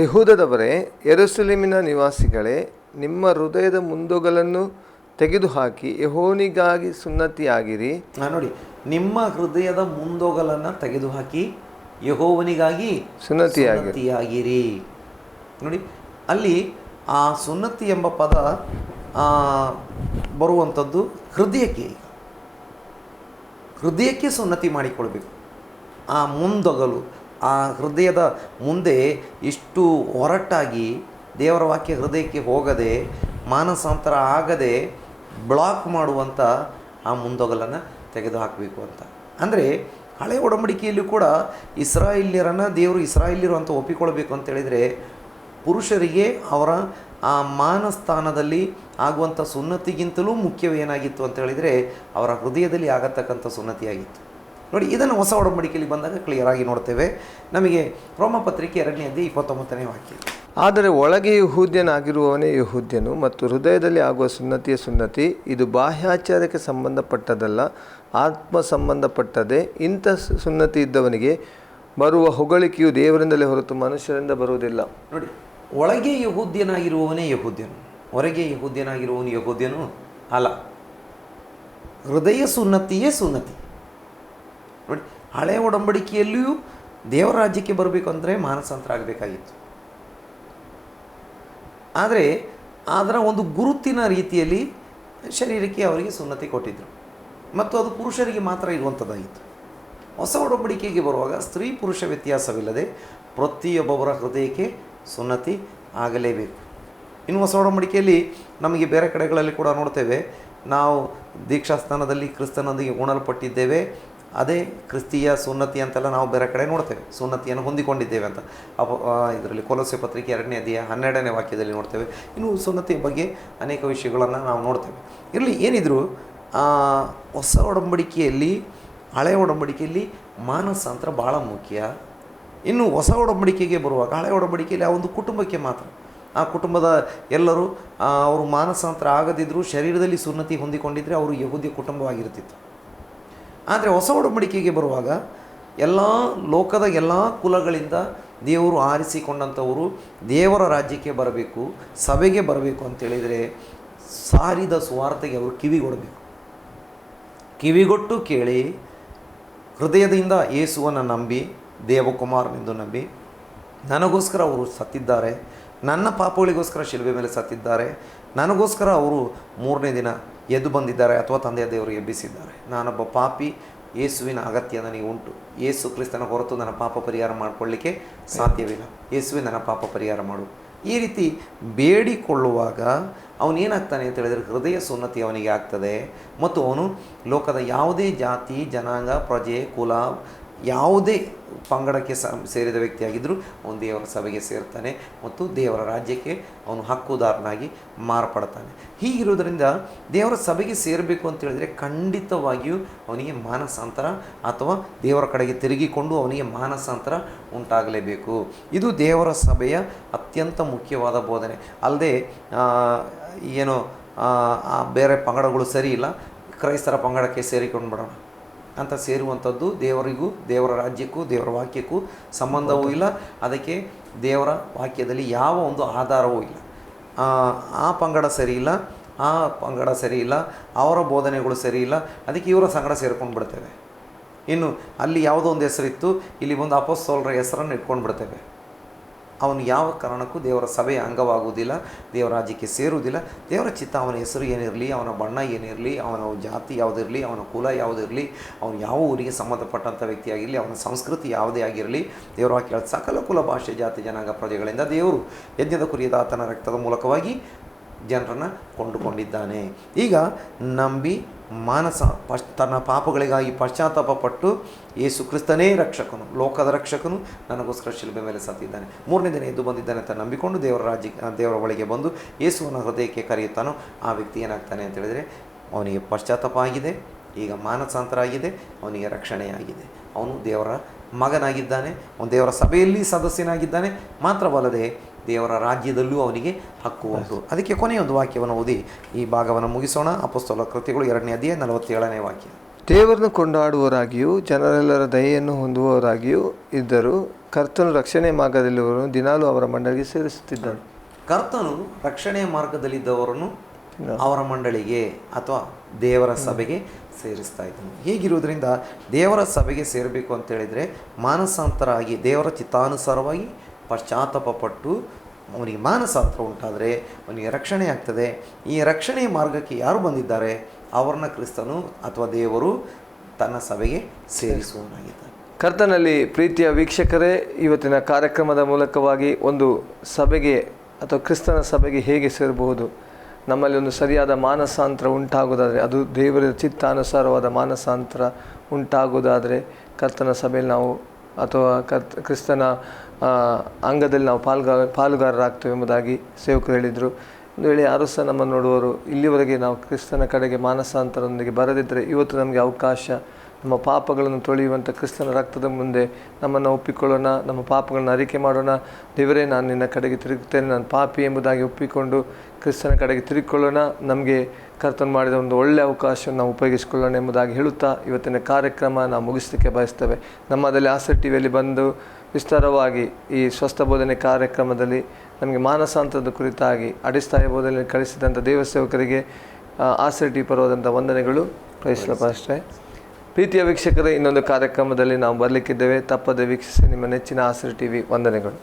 ಯೆಹೂದದವರೇ, ಯೆರೂಸಲೇಮಿನ ನಿವಾಸಿಗಳೇ, ನಿಮ್ಮ ಹೃದಯದ ಮುಂದೊಗಲನ್ನು ತೆಗೆದುಹಾಕಿ ಯೆಹೋವನಿಗಾಗಿ ಸುನ್ನತಿಯಾಗಿರಿ. ನೋಡಿ, ನಿಮ್ಮ ಹೃದಯದ ಮುಂದೊಗಲನ್ನು ತೆಗೆದುಹಾಕಿ ಯೆಹೋವನಿಗಾಗಿ ಸುನ್ನತಿಯಾಗಿರಿ. ನೋಡಿ, ಅಲ್ಲಿ ಆ ಸುನ್ನತಿ ಎಂಬ ಪದ ಬರುವಂಥದ್ದು ಹೃದಯಕ್ಕೆ ಸುನ್ನತಿ ಮಾಡಿಕೊಳ್ಬೇಕು. ಆ ಮುಂದೊಗಲು, ಆ ಹೃದಯದ ಮುಂದೆ ಇಷ್ಟು ಒರಟಾಗಿ ದೇವರ ವಾಕ್ಯ ಹೃದಯಕ್ಕೆ ಹೋಗದೆ, ಮಾನಸಾಂತರ ಆಗದೆ ಬ್ಲಾಕ್ ಮಾಡುವಂಥ ಆ ಮುಂದೊಗಲನ್ನು ತೆಗೆದುಹಾಕಬೇಕು ಅಂತ. ಅಂದರೆ ಹಳೆಯ ಒಡಂಬಡಿಕೆಯಲ್ಲೂ ಕೂಡ ದೇವರು ಇಸ್ರಾಯೇಲ್ಯರು ಅಂತ ಒಪ್ಪಿಕೊಳ್ಬೇಕು ಅಂತ ಹೇಳಿದರೆ, ಪುರುಷರಿಗೆ ಅವರ ಆ ಮಾನಸ್ಥಾನದಲ್ಲಿ ಆಗುವಂಥ ಸುನ್ನತಿಗಿಂತಲೂ ಮುಖ್ಯವೇನಾಗಿತ್ತು ಅಂತ ಹೇಳಿದರೆ, ಅವರ ಹೃದಯದಲ್ಲಿ ಆಗತಕ್ಕಂಥ ಸುನ್ನತಿಯಾಗಿತ್ತು. ನೋಡಿ, ಇದನ್ನು ಹೊಸ ಒಡಂಬಡಿಕೆಯಲ್ಲಿ ಬಂದಾಗ ಕ್ಲಿಯರ್ ಆಗಿ ನೋಡ್ತೇವೆ. ನಮಗೆ ರೋಮಪತ್ರಿಕೆ 2ನೇ ಅಧ್ಯಾಯ 29ನೇ ವಾಕ್ಯ. ಆದರೆ ಒಳಗೆ ಯೆಹೂದ್ಯನಾಗಿರುವವನೇ ಯೆಹೂದ್ಯನು, ಮತ್ತು ಹೃದಯದಲ್ಲಿ ಆಗುವ ಸುನ್ನತಿಯ ಸುನ್ನತಿ. ಇದು ಬಾಹ್ಯಾಚಾರಕ್ಕೆ ಸಂಬಂಧಪಟ್ಟದಲ್ಲ, ಆತ್ಮ ಸಂಬಂಧಪಟ್ಟದೆ. ಇಂಥ ಸುನ್ನತಿ ಇದ್ದವನಿಗೆ ಬರುವ ಹೊಗಳಿಕೆಯು ದೇವರಿಂದಲೇ ಹೊರತು ಮನುಷ್ಯರಿಂದ ಬರುವುದಿಲ್ಲ. ನೋಡಿ, ಒಳಗೆ ಯೆಹೂದ್ಯನಾಗಿರುವವನೇ ಯೆಹೂದ್ಯನು, ಹೊರಗೆ ಯೆಹೂದ್ಯನಾಗಿರುವವನು ಯೆಹೂದ್ಯನು ಅಲ್ಲ. ಹೃದಯ ಸುನ್ನತಿಯೇ ಸುನ್ನತಿ. ನೋಡಿ, ಹಳೆಯ ಒಡಂಬಡಿಕೆಯಲ್ಲಿಯೂ ದೇವರ ರಾಜ್ಯಕ್ಕೆ ಬರಬೇಕು ಅಂದರೆ ಮಾನಸಾಂತರ ಆಗಬೇಕಾಗಿತ್ತು. ಆದರೆ ಅದರ ಒಂದು ಗುರುತಿನ ರೀತಿಯಲ್ಲಿ ಶರೀರಕ್ಕೆ ಅವರಿಗೆ ಸುನ್ನತಿ ಕೊಟ್ಟಿದ್ದರು, ಮತ್ತು ಅದು ಪುರುಷರಿಗೆ ಮಾತ್ರ ಇರುವಂಥದ್ದಾಗಿತ್ತು. ಹೊಸ ಒಡಂಬಡಿಕೆಗೆ ಬರುವಾಗ ಸ್ತ್ರೀ ಪುರುಷ ವ್ಯತ್ಯಾಸವಿಲ್ಲದೆ ಪ್ರತಿಯೊಬ್ಬೊಬ್ಬರ ಹೃದಯಕ್ಕೆ ಸುನ್ನತಿ ಆಗಲೇಬೇಕು. ಇನ್ನು ಹೊಸ ಒಡಂಬಡಿಕೆಯಲ್ಲಿ ನಮಗೆ ಬೇರೆ ಕಡೆಗಳಲ್ಲಿ ಕೂಡ ನೋಡ್ತೇವೆ, ನಾವು ದೀಕ್ಷಾಸ್ಥಾನದಲ್ಲಿ ಕ್ರಿಸ್ತನೊಂದಿಗೆ ಉಣಲ್ಪಟ್ಟಿದ್ದೇವೆ, ಅದೇ ಕ್ರಿಸ್ತೀಯ ಸುನ್ನತಿ ಅಂತೆಲ್ಲ ನಾವು ಬೇರೆ ಕಡೆ ನೋಡ್ತೇವೆ. ಸುನ್ನತಿಯನ್ನು ಹೊಂದಿಕೊಂಡಿದ್ದೇವೆ ಅಂತ ಇದರಲ್ಲಿ ಕೊಲೊಸ್ಸೆ ಪತ್ರಿಕೆ 2ನೇ ಅಧ್ಯಾಯ 12ನೇ ವಾಕ್ಯದಲ್ಲಿ ನೋಡ್ತೇವೆ. ಇನ್ನು ಸುನ್ನತಿಯ ಬಗ್ಗೆ ಅನೇಕ ವಿಷಯಗಳನ್ನು ನಾವು ನೋಡ್ತೇವೆ. ಇರಲಿ, ಏನಿದ್ರು ಹೊಸ ಒಡಂಬಡಿಕೆಯಲ್ಲಿ, ಹಳೆಯ ಒಡಂಬಡಿಕೆಯಲ್ಲಿ ಮಾನಸಾಂತರ ಭಾಳ ಮುಖ್ಯ. ಇನ್ನು ಹೊಸ ಒಡಂಬಡಿಕೆಗೆ ಬರುವಾಗ, ಹಳೆಯ ಒಡಂಬಡಿಕೆಯಲ್ಲಿ ಆ ಒಂದು ಕುಟುಂಬಕ್ಕೆ ಮಾತ್ರ, ಆ ಕುಟುಂಬದ ಎಲ್ಲರೂ ಅವರು ಮಾನಸಾಂತರ ಆಗದಿದ್ದರೂ ಶರೀರದಲ್ಲಿ ಸುನ್ನತಿ ಹೊಂದಿಕೊಂಡಿದ್ದರೆ ಅವರು ಯಹೂದ್ಯ ಕುಟುಂಬವಾಗಿರ್ತಿತ್ತು. ಆದರೆ ಹೊಸ ಒಡಂಬಡಿಕೆಗೆ ಬರುವಾಗ ಲೋಕದ ಎಲ್ಲ ಕುಲಗಳಿಂದ ದೇವರು ಆರಿಸಿಕೊಂಡಂಥವರು ದೇವರ ರಾಜ್ಯಕ್ಕೆ ಬರಬೇಕು, ಸಭೆಗೆ ಬರಬೇಕು ಅಂತೇಳಿದರೆ ಸಾರಿದ ಸುವಾರ್ತೆಗೆ ಅವರು ಕಿವಿಗೊಟ್ಟು ಕೇಳಿ ಹೃದಯದಿಂದ ಯೇಸುವನ್ನು ನಂಬಿ, ದೇವಕುಮಾರನೆಂದು ನಂಬಿ, ನನಗೋಸ್ಕರ ಅವರು ಸತ್ತಿದ್ದಾರೆ, ನನ್ನ ಪಾಪಗಳಿಗೋಸ್ಕರ ಶಿಲುಬೆ ಮೇಲೆ ಸತ್ತಿದ್ದಾರೆ, ನನಗೋಸ್ಕರ ಅವರು 3ನೇ ದಿನ ಎದ್ದು ಬಂದಿದ್ದಾರೆ ಅಥವಾ ತಂದೆಯ ದೇವರು ಎಬ್ಬಿಸಿದ್ದಾರೆ, ನಾನೊಬ್ಬ ಪಾಪಿ, ಯೇಸುವಿನ ಅಗತ್ಯ ನನಗೆ ಉಂಟು, ಯೇಸು ಕ್ರಿಸ್ತನ ಹೊರತು ನನ್ನ ಪಾಪ ಪರಿಹಾರ ಮಾಡಿಕೊಳ್ಳಲಿಕ್ಕೆ ಸಾಧ್ಯವಿಲ್ಲ, ಯೇಸುವೆ ನನ್ನ ಪಾಪ ಪರಿಹಾರ ಮಾಡು, ಈ ರೀತಿ ಬೇಡಿಕೊಳ್ಳುವಾಗ ಅವನೇನಾಗ್ತಾನೆ ಅಂತ ಹೇಳಿದರೆ ಹೃದಯ ಸುನ್ನತಿ ಅವನಿಗೆ ಆಗ್ತದೆ. ಮತ್ತು ಅವನು ಲೋಕದ ಯಾವುದೇ ಜಾತಿ, ಜನಾಂಗ, ಪ್ರಜೆ, ಕುಲ, ಯಾವುದೇ ಪಂಗಡಕ್ಕೆ ಸೇರಿದ ವ್ಯಕ್ತಿಯಾಗಿದ್ದರೂ ಅವನು ದೇವರ ಸಭೆಗೆ ಸೇರ್ತಾನೆ ಮತ್ತು ದೇವರ ರಾಜ್ಯಕ್ಕೆ ಅವನು ಹಕ್ಕುದಾರನಾಗಿ ಮಾರ್ಪಡ್ತಾನೆ. ಹೀಗಿರುವುದರಿಂದ ದೇವರ ಸಭೆಗೆ ಸೇರಬೇಕು ಅಂತ ಹೇಳಿದರೆ ಖಂಡಿತವಾಗಿಯೂ ಅವನಿಗೆ ಮಾನಸಾಂತರ ಅಥವಾ ದೇವರ ಕಡೆಗೆ ತಿರುಗಿಕೊಂಡು ಅವನಿಗೆ ಮಾನಸಾಂತರ ಉಂಟಾಗಲೇಬೇಕು. ಇದು ದೇವರ ಸಭೆಯ ಅತ್ಯಂತ ಮುಖ್ಯವಾದ ಬೋಧನೆ. ಅಲ್ಲದೆ ಬೇರೆ ಪಂಗಡಗಳು ಸರಿ ಇಲ್ಲ, ಕ್ರೈಸ್ತರ ಪಂಗಡಕ್ಕೆ ಸೇರಿಕೊಂಡು ಬಿಡೋಣ ಅಂತ ಸೇರುವಂಥದ್ದು ದೇವರಿಗೂ, ದೇವರ ರಾಜ್ಯಕ್ಕೂ, ದೇವರ ವಾಕ್ಯಕ್ಕೂ ಸಂಬಂಧವೂ ಇಲ್ಲ. ಅದಕ್ಕೆ ದೇವರ ವಾಕ್ಯದಲ್ಲಿ ಯಾವ ಒಂದು ಆಧಾರವೂ ಇಲ್ಲ. ಆ ಪಂಗಡ ಸರಿ ಇಲ್ಲ, ಆ ಪಂಗಡ ಸರಿ ಇಲ್ಲ, ಅವರ ಬೋಧನೆಗಳು ಸರಿ ಇಲ್ಲ, ಅದಕ್ಕೆ ಇವರ ಸಂಗಡ ಸೇರ್ಕೊಂಡು ಬಿಡ್ತೇವೆ. ಇನ್ನು ಅಲ್ಲಿ ಯಾವುದೋ ಒಂದು ಹೆಸರಿತ್ತು, ಇಲ್ಲಿ ಒಂದು ಅಪೊಸ್ತಲರ ಹೆಸರನ್ನು ಇಟ್ಕೊಂಡು ಬಿಡ್ತೇವೆ. ಅವನು ಯಾವ ಕಾರಣಕ್ಕೂ ದೇವರ ಸಭೆಯ ಅಂಗವಾಗುವುದಿಲ್ಲ, ದೇವರ ರಾಜ್ಯಕ್ಕೆ ಸೇರುವುದಿಲ್ಲ. ದೇವರ ಚಿತ್ತ ಅವನ ಹೆಸರು ಏನಿರಲಿ, ಅವನ ಬಣ್ಣ ಏನಿರಲಿ, ಅವನ ಜಾತಿ ಯಾವುದಿರಲಿ, ಅವನ ಕುಲ ಯಾವುದಿರಲಿ, ಅವನು ಯಾವ ಊರಿಗೆ ಸಂಬಂಧಪಟ್ಟಂಥ ವ್ಯಕ್ತಿಯಾಗಿರಲಿ, ಅವನ ಸಂಸ್ಕೃತಿ ಯಾವುದೇ ಆಗಿರಲಿ, ದೇವರ ವಾಕ್ಯ ಸಕಲ ಕುಲ, ಭಾಷೆ, ಜಾತಿ, ಜನಾಂಗ, ಪ್ರಜೆಗಳಿಂದ ದೇವರು ಯಜ್ಞದ ಕುರಿಯಾದ ಆತನ ರಕ್ತದ ಮೂಲಕವಾಗಿ ಜನರನ್ನು ಕೊಂಡುಕೊಂಡಿದ್ದಾನೆ. ಈಗ ನಂಬಿ ತನ್ನ ಪಾಪಗಳಿಗಾಗಿ ಪಶ್ಚಾತ್ತಾಪ ಪಟ್ಟು ಯೇಸು ಕ್ರಿಸ್ತನೇ ರಕ್ಷಕನು, ಲೋಕದ ರಕ್ಷಕನು, ನನಗೋಸ್ಕರ ಶಿಲುಬೆ ಮೇಲೆ ಸತ್ತಿದ್ದಾನೆ, 3ನೇ ದಿನ ಎದ್ದು ಬಂದಿದ್ದಾನೆ ಅಂತ ನಂಬಿಕೊಂಡು ದೇವರ ಬಳಿಗೆ ಬಂದು ಯೇಸುವನ್ನು ಹೃದಯಕ್ಕೆ ಕರೆಯುತ್ತಾನೋ ಆ ವ್ಯಕ್ತಿ ಏನಾಗ್ತಾನೆ ಅಂತ ಹೇಳಿದರೆ ಅವನಿಗೆ ಪಶ್ಚಾತ್ತಾಪ ಆಗಿದೆ, ಈಗ ಮಾನಸಾಂತರ ಆಗಿದೆ, ಅವನಿಗೆ ರಕ್ಷಣೆಯಾಗಿದೆ, ಅವನು ದೇವರ ಮಗನಾಗಿದ್ದಾನೆ, ಅವನು ದೇವರ ಸಭೆಯಲ್ಲಿ ಸದಸ್ಯನಾಗಿದ್ದಾನೆ, ಮಾತ್ರವಲ್ಲದೆ ದೇವರ ರಾಜ್ಯದಲ್ಲೂ ಅವನಿಗೆ ಹಕ್ಕು ಉಂಟು. ಅದಕ್ಕೆ ಕೊನೆಯೊಂದು ವಾಕ್ಯವನ್ನು ಓದಿ ಈ ಭಾಗವನ್ನು ಮುಗಿಸೋಣ. ಅಪೊಸ್ತಲರ ಕೃತ್ಯಗಳು 2ನೇ ಅಧ್ಯಾಯ 47ನೇ ವಾಕ್ಯ. ದೇವರನ್ನು ಕೊಂಡಾಡುವವರಾಗಿಯೂ ಜನರೆಲ್ಲರ ದಯೆಯನ್ನು ಹೊಂದುವವರಾಗಿಯೂ ಇದ್ದರು. ಕರ್ತನು ರಕ್ಷಣೆ ಮಾರ್ಗದಲ್ಲಿರುವವರನ್ನು ದಿನಾಲೂ ಅವರ ಮಂಡಳಿಗೆ ಸೇರಿಸುತ್ತಿದ್ದನು. ಕರ್ತನು ರಕ್ಷಣೆಯ ಮಾರ್ಗದಲ್ಲಿದ್ದವರನ್ನು ಅವರ ಮಂಡಳಿಗೆ ಅಥವಾ ದೇವರ ಸಭೆಗೆ ಸೇರಿಸ್ತಾ ಇದ್ದನು. ಹೀಗಿರುವುದರಿಂದ ದೇವರ ಸಭೆಗೆ ಸೇರಬೇಕು ಅಂತೇಳಿದರೆ ಮಾನಸಾಂತರ ಆಗಿ ದೇವರ ಚಿತ್ತಾನುಸಾರವಾಗಿ ಪಶ್ಚಾತ್ತಾಪ ಪಟ್ಟು ಅವನಿಗೆ ಮಾನಸಾಂತರ ಉಂಟಾದರೆ ಅವನಿಗೆ ರಕ್ಷಣೆ ಆಗ್ತದೆ. ಈ ರಕ್ಷಣೆಯ ಮಾರ್ಗಕ್ಕೆ ಯಾರು ಬಂದಿದ್ದಾರೆ ಅವ್ರನ್ನ ಕ್ರಿಸ್ತನು ಅಥವಾ ದೇವರು ತನ್ನ ಸಭೆಗೆ ಸೇರಿಸುವನಾಗಿದ್ದಾನೆ. ಕರ್ತನಲ್ಲಿ ಪ್ರೀತಿಯ ವೀಕ್ಷಕರೇ, ಇವತ್ತಿನ ಕಾರ್ಯಕ್ರಮದ ಮೂಲಕವಾಗಿ ಒಂದು ಸಭೆಗೆ ಅಥವಾ ಕ್ರಿಸ್ತನ ಸಭೆಗೆ ಹೇಗೆ ಸೇರಬಹುದು, ನಮ್ಮಲ್ಲಿ ಒಂದು ಸರಿಯಾದ ಮಾನಸಾಂತರ ಉಂಟಾಗೋದಾದರೆ, ಅದು ದೇವರ ಚಿತ್ತಾನುಸಾರವಾದ ಮಾನಸಾಂತರ ಉಂಟಾಗೋದಾದರೆ ಕರ್ತನ ಸಭೆಯಲ್ಲಿ ನಾವು ಅಥವಾ ಕ್ರಿಸ್ತನ ಅಂಗದಲ್ಲಿ ನಾವು ಪಾಲುಗಾರರಾಗ್ತೇವೆ ಎಂಬುದಾಗಿ ಸೇವಕರು ಹೇಳಿದರು. ಒಂದು ವೇಳೆ ಯಾರೂ ಸಹ ನಮ್ಮನ್ನು ನೋಡುವವರು ಇಲ್ಲಿವರೆಗೆ ನಾವು ಕ್ರಿಸ್ತನ ಕಡೆಗೆ ಮಾನಸಾಂತರದೊಂದಿಗೆ ಬರದಿದ್ದರೆ ಇವತ್ತು ನಮಗೆ ಅವಕಾಶ. ನಮ್ಮ ಪಾಪಗಳನ್ನು ತೊಳೆಯುವಂಥ ಕ್ರಿಸ್ತನ ರಕ್ತದ ಮುಂದೆ ನಮ್ಮನ್ನು ಒಪ್ಪಿಕೊಳ್ಳೋಣ, ನಮ್ಮ ಪಾಪಗಳನ್ನು ಅರಿಕೆ ಮಾಡೋಣ. ದೇವರೇ, ನಾನು ನಿನ್ನ ಕಡೆಗೆ ತಿರುಗುತ್ತೇನೆ, ನಾನು ಪಾಪಿ ಎಂಬುದಾಗಿ ಒಪ್ಪಿಕೊಂಡು ಕ್ರಿಸ್ತನ ಕಡೆಗೆ ತಿರುಗಿಕೊಳ್ಳೋಣ. ನಮಗೆ ಕರ್ತನು ಮಾಡಿದ ಒಂದು ಒಳ್ಳೆಯ ಅವಕಾಶವನ್ನು ನಾವು ಉಪಯೋಗಿಸಿಕೊಳ್ಳೋಣ ಎಂಬುದಾಗಿ ಹೇಳುತ್ತಾ ಇವತ್ತಿನ ಕಾರ್ಯಕ್ರಮ ನಾವು ಮುಗಿಸಲಿಕ್ಕೆ ಬಯಸ್ತೇವೆ. ನಮ್ಮದಲ್ಲಿ ಆಸರೆ ಟಿವಿಯಲ್ಲಿ ಬಂದು ವಿಸ್ತಾರವಾಗಿ ಈ ಸ್ವಸ್ಥ ಬೋಧನೆ ಕಾರ್ಯಕ್ರಮದಲ್ಲಿ ನಮಗೆ ಮಾನಸಾಂತರದ ಕುರಿತಾಗಿ ಅಡಿಸ್ಥಾಯ ಬೋಧನೆ ಕಳಿಸಿದಂಥ ದೇವ ಸೇವಕರಿಗೆ ಆಸರೆ ಟಿ ಪರವಾದಂಥ ವಂದನೆಗಳು. ಅಷ್ಟೇ. ಪ್ರೀತಿಯ ವೀಕ್ಷಕರೇ, ಇನ್ನೊಂದು ಕಾರ್ಯಕ್ರಮದಲ್ಲಿ ನಾವು ಬರಲಿಕ್ಕಿದ್ದೇವೆ. ತಪ್ಪದೆ ವೀಕ್ಷಿಸಿ. ನಿಮ್ಮ ನೆಚ್ಚಿನ ಆಸರೆ ಟಿವಿ ವಂದನೆಗಳು.